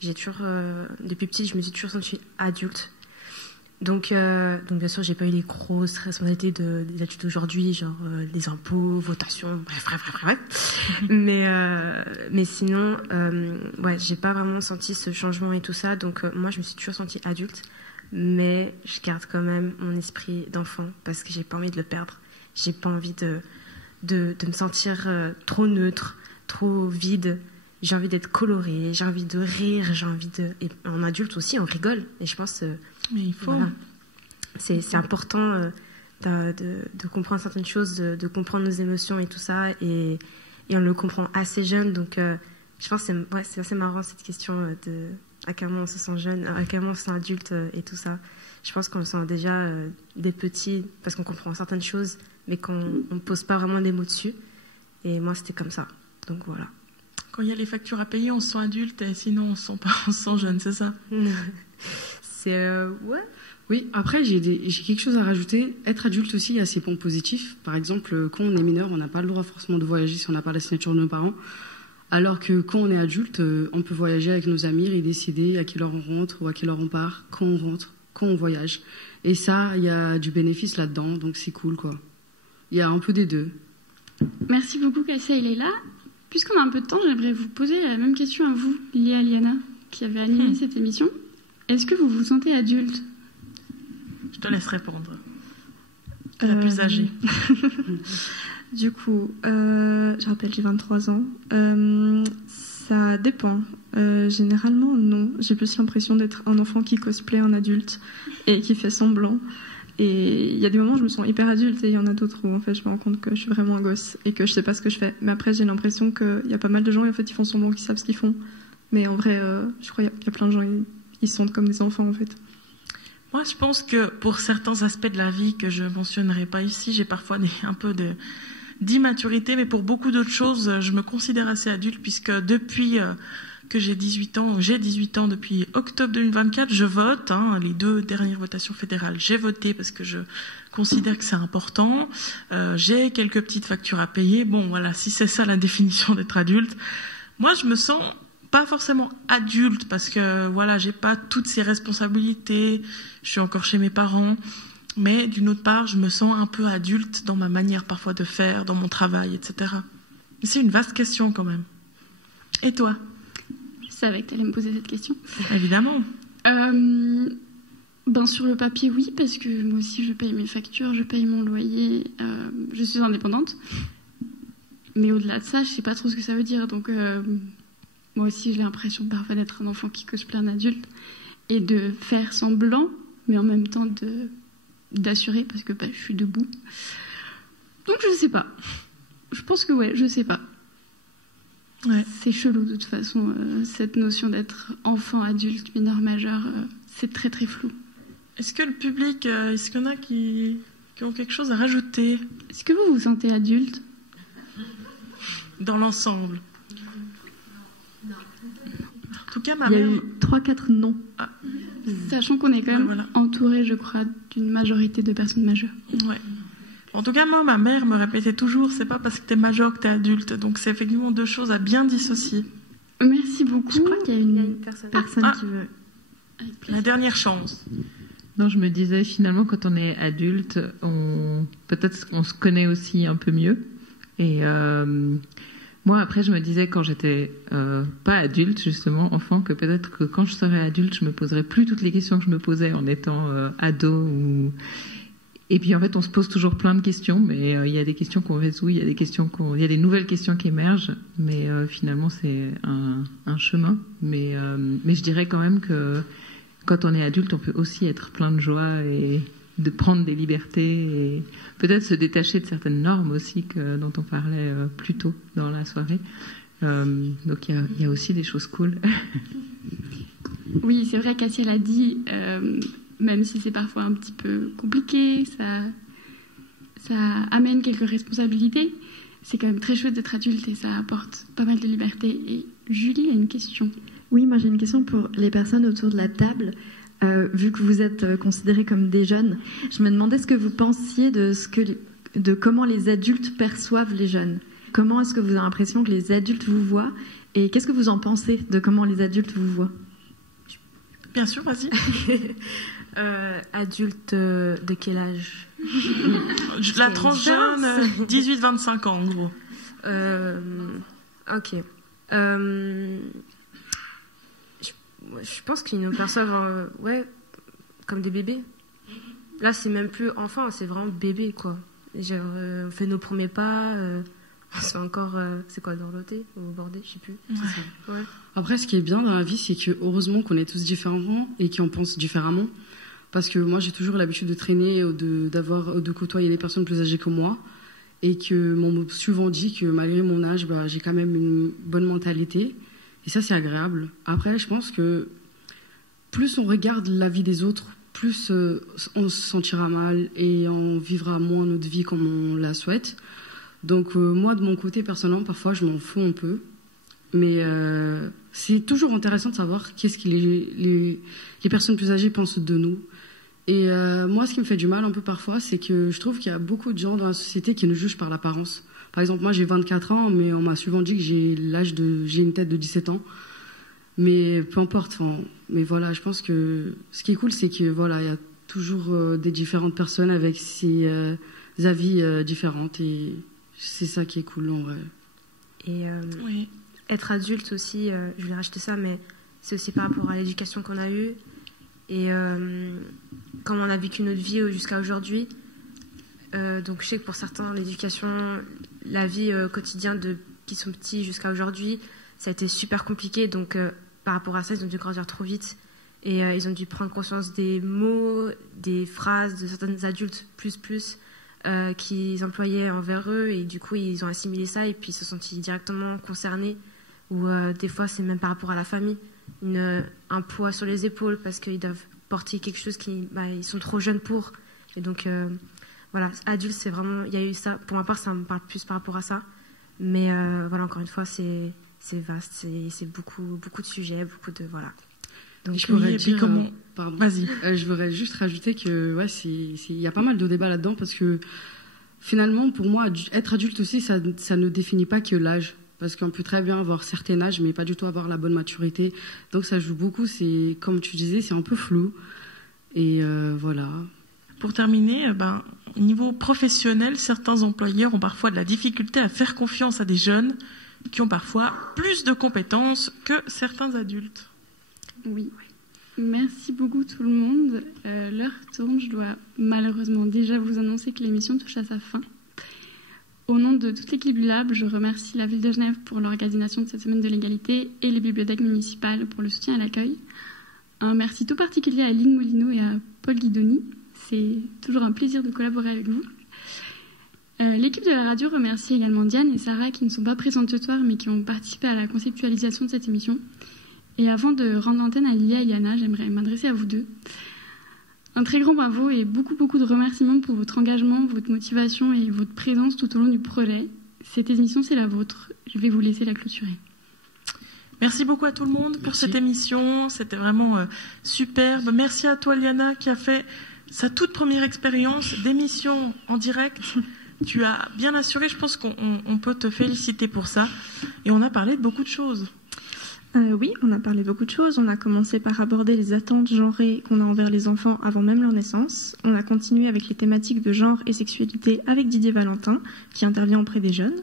J'ai toujours, depuis petite, je me suis toujours sentie adulte. Donc bien sûr, j'ai pas eu les grosses responsabilités des adultes d'aujourd'hui, genre les impôts, votations, bref. Mais sinon, ouais, j'ai pas vraiment senti ce changement et tout ça. Donc moi, je me suis toujours sentie adulte, mais je garde quand même mon esprit d'enfant parce que j'ai pas envie de le perdre. J'ai pas envie de me sentir trop neutre, trop vide. J'ai envie d'être colorée, j'ai envie de rire, Et en adulte aussi, on rigole. Et je pense... Mais il faut. Voilà. C'est important de comprendre certaines choses, de comprendre nos émotions et tout ça. Et on le comprend assez jeune. Donc, je pense que c'est assez marrant cette question à quel moment on se sent jeune, à quel moment on se sent adulte et tout ça. Je pense qu'on le sent déjà des petits parce qu'on comprend certaines choses, mais qu'on ne pose pas vraiment des mots dessus. Et moi, c'était comme ça. Donc, voilà. Quand il y a les factures à payer, on se sent adulte, et sinon on se sent pas, on se sent jeune, c'est ça? C'est ouais. Oui, après j'ai quelque chose à rajouter. Être adulte aussi, il y a ses points positifs. Par exemple, quand on est mineur, on n'a pas le droit forcément de voyager si on n'a pas la signature de nos parents. Alors que quand on est adulte, on peut voyager avec nos amis et décider à quelle heure on rentre ou à quelle heure on part, quand on rentre, quand on voyage. Et ça, il y a du bénéfice là-dedans, donc c'est cool, quoi. Il y a un peu des deux. Merci beaucoup, Cassia et Leïla. Puisqu'on a un peu de temps, j'aimerais vous poser la même question à vous, Léa Liana, qui avez animé cette émission. Est-ce que vous vous sentez adulte? Je te laisse répondre. La plus âgée. Du coup, je rappelle, j'ai 23 ans. Ça dépend. Généralement, non. J'ai plus l'impression d'être un enfant qui cosplay un adulte et qui fait semblant. Et il y a des moments où je me sens hyper adulte et il y en a d'autres où en fait je me rends compte que je suis vraiment un gosse et que je sais pas ce que je fais. Mais après, j'ai l'impression qu'il y a pas mal de gens et en fait ils font semblant qu'ils savent ce qu'ils font. Mais en vrai, je crois qu'il y a plein de gens, ils se sentent comme des enfants en fait. Moi, je pense que pour certains aspects de la vie que je mentionnerai pas ici, j'ai parfois un peu d'immaturité, mais pour beaucoup d'autres choses, je me considère assez adulte puisque depuis que j'ai 18 ans depuis octobre 2024, je vote. Les 2 dernières votations fédérales, j'ai voté parce que je considère que c'est important. J'ai quelques petites factures à payer. Bon, voilà, si c'est ça la définition d'être adulte. Moi, je me sens pas forcément adulte parce que voilà, j'ai pas toutes ces responsabilités. Je suis encore chez mes parents. Mais d'une autre part, je me sens un peu adulte dans ma manière parfois de faire, dans mon travail, etc. Mais c'est une vaste question quand même. Et toi ? Je savais que tu allais me poser cette question. Évidemment. Sur le papier, oui, parce que moi aussi, je paye mes factures, je paye mon loyer, je suis indépendante. Mais au-delà de ça, je sais pas trop ce que ça veut dire. Donc, moi aussi, j'ai l'impression parfois d'être un enfant qui cosplay un adulte et de faire semblant, mais en même temps d'assurer parce que je suis debout. Donc, je sais pas. Je pense que ouais, je sais pas. Ouais. C'est chelou de toute façon, cette notion d'être enfant, adulte, mineur, majeur, c'est très très flou. Est-ce que le public, est-ce qu'il y en a qui ont quelque chose à rajouter? Est-ce que vous vous sentez adulte? Dans l'ensemble. En tout cas, Il y a eu 3-4 non. Sachant qu'on est quand même entouré, je crois, d'une majorité de personnes majeures. Ouais. En tout cas, moi, ma mère me répétait toujours, c'est pas parce que t'es majeur que t'es adulte. Donc, c'est effectivement 2 choses à bien dissocier. Merci beaucoup. Je crois qu'il y a une personne qui veut... La dernière chance. Non, je me disais, finalement, quand on est adulte, peut-être qu'on se connaît aussi un peu mieux. Et moi, après, je me disais, quand j'étais pas adulte, justement, enfant, que peut-être que quand je serais adulte, je me poserais plus toutes les questions que je me posais en étant ado. Et puis, en fait, on se pose toujours plein de questions, mais il y a des questions qu'on résout, il y a des nouvelles questions qui émergent, mais finalement, c'est un chemin. Mais je dirais quand même que quand on est adulte, on peut aussi être plein de joie et de prendre des libertés et peut-être se détacher de certaines normes aussi dont on parlait plus tôt dans la soirée. Donc il y a aussi des choses cool. Oui, c'est vrai, Cassia l'a dit, même si c'est parfois un petit peu compliqué, ça amène quelques responsabilités. C'est quand même très chouette d'être adulte et ça apporte pas mal de liberté. Et Julie a une question. Oui, moi j'ai une question pour les personnes autour de la table. Vu que vous êtes considérés comme des jeunes, je me demandais ce que vous pensiez de comment les adultes perçoivent les jeunes. Comment est-ce que vous avez l'impression que les adultes vous voient et qu'est-ce que vous en pensez de comment les adultes vous voient? Bien sûr, vas-y. Adulte de quel âge? La tranche jeune, 18-25 ans en gros. Ok. Je pense qu'ils nous perçoivent comme des bébés. Là, c'est même plus enfant, c'est vraiment bébé, quoi. Genre, on fait nos premiers pas, c'est encore... c'est quoi, dorloté ou bordé, je sais plus. Ouais. Après, ce qui est bien dans la vie, c'est que heureusement qu'on est tous différents et qu'on pense différemment. Parce que moi, j'ai toujours l'habitude de traîner, de côtoyer des personnes plus âgées que moi. Et que m'ont souvent dit que malgré mon âge, j'ai quand même une bonne mentalité. Et ça, c'est agréable. Après, je pense que plus on regarde la vie des autres, plus on se sentira mal et on vivra moins notre vie comme on la souhaite. Donc moi, de mon côté, personnellement, parfois, je m'en fous un peu. Mais c'est toujours intéressant de savoir qu'est-ce que les personnes plus âgées pensent de nous. Et moi, ce qui me fait du mal un peu parfois, c'est que je trouve qu'il y a beaucoup de gens dans la société qui nous jugent par l'apparence. Par exemple, moi j'ai 24 ans, mais on m'a souvent dit que j'ai une tête de 17 ans. Mais peu importe. Mais voilà, je pense que ce qui est cool, c'est que voilà, il y a toujours des différentes personnes avec ses avis différents. Et c'est ça qui est cool en vrai. Et Oui. être adulte aussi, je vais rajouter ça, mais c'est aussi par rapport à l'éducation qu'on a eue et comment on a vécu notre vie jusqu'à aujourd'hui. Donc je sais que pour certains, l'éducation, la vie quotidienne qui sont petits jusqu'à aujourd'hui, ça a été super compliqué. Donc par rapport à ça, ils ont dû grandir trop vite et ils ont dû prendre conscience des mots, des phrases de certains adultes qu'ils employaient envers eux, et du coup ils ont assimilé ça et puis ils se sont sentis directement concernés. Ou des fois c'est même par rapport à la famille, un poids sur les épaules parce qu'ils doivent porter quelque chose ils sont trop jeunes pour. Et donc voilà, adulte, c'est vraiment, il y a eu ça. Pour ma part, ça me parle plus par rapport à ça. Mais voilà, encore une fois, c'est vaste, c'est beaucoup de sujets, beaucoup de voilà. Donc je voudrais dire, pardon. Vas-y. Je voudrais juste rajouter que ouais, il y a pas mal de débats là-dedans parce que finalement, pour moi, être adulte aussi, ça ne définit pas que l'âge. Parce qu'on peut très bien avoir certain âge, mais pas du tout avoir la bonne maturité. Donc ça joue beaucoup. C'est comme tu disais, c'est un peu flou. Et voilà. Pour terminer, au niveau professionnel, certains employeurs ont parfois de la difficulté à faire confiance à des jeunes qui ont parfois plus de compétences que certains adultes. Oui. Merci beaucoup tout le monde. L'heure tourne. Je dois malheureusement déjà vous annoncer que l'émission touche à sa fin. Au nom de toute l'équipe du Lab, je remercie la Ville de Genève pour l'organisation de cette semaine de l'égalité et les bibliothèques municipales pour le soutien à l'accueil. Un merci tout particulier à Lynn Molino et à Paul Guidoni. C'est toujours un plaisir de collaborer avec vous. L'équipe de la radio remercie également Diane et Sarah qui ne sont pas présentes ce soir mais qui ont participé à la conceptualisation de cette émission. Et avant de rendre l'antenne à Lilia et Yana, j'aimerais m'adresser à vous deux. Un très grand bravo et beaucoup de remerciements pour votre engagement, votre motivation et votre présence tout au long du projet. Cette émission, c'est la vôtre. Je vais vous laisser la clôturer. Merci beaucoup à tout le monde pour cette émission. C'était vraiment superbe. Merci à toi, Liana, qui a fait sa toute première expérience d'émission en direct. Tu as bien assuré. Je pense qu'on peut te féliciter pour ça. Et on a parlé de beaucoup de choses. Oui, on a parlé de beaucoup de choses. On a commencé par aborder les attentes genrées qu'on a envers les enfants avant même leur naissance. On a continué avec les thématiques de genre et sexualité avec Didier Valentin, qui intervient auprès des jeunes.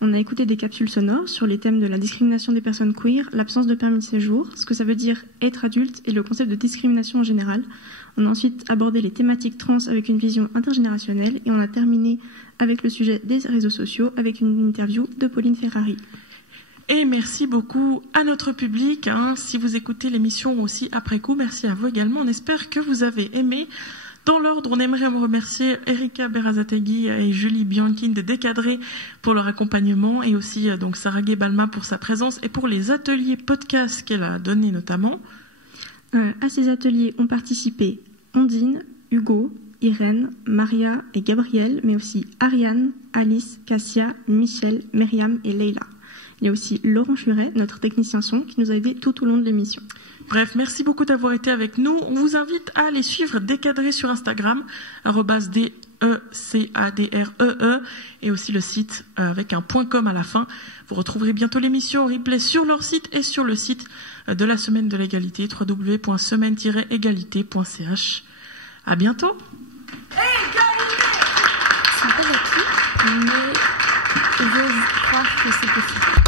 On a écouté des capsules sonores sur les thèmes de la discrimination des personnes queer, l'absence de permis de séjour, ce que ça veut dire être adulte et le concept de discrimination en général. On a ensuite abordé les thématiques trans avec une vision intergénérationnelle et on a terminé avec le sujet des réseaux sociaux avec une interview de Pauline Ferrari. Et merci beaucoup à notre public. Si vous écoutez l'émission aussi après coup, merci à vous également. On espère que vous avez aimé. Dans l'ordre, on aimerait remercier Erika Berazategui et Julie Bianchine de Décadré pour leur accompagnement et aussi donc Sarah Guébalma pour sa présence et pour les ateliers podcast qu'elle a donnés notamment. À ces ateliers ont participé Ondine, Hugo, Irène, Maria et Gabriel, mais aussi Ariane, Alice, Cassia, Michel, Myriam et Leila. Il y a aussi Laurent Churet, notre technicien son, qui nous a aidés tout au long de l'émission. Bref, merci beaucoup d'avoir été avec nous. On vous invite à aller suivre Décadré sur Instagram, @DECADREE, et aussi le site avec un .com à la fin. Vous retrouverez bientôt l'émission en replay sur leur site et sur le site de la Semaine de l'égalité, www.semaine-égalité.ch. À bientôt. C'est pas mais je crois que c'est possible.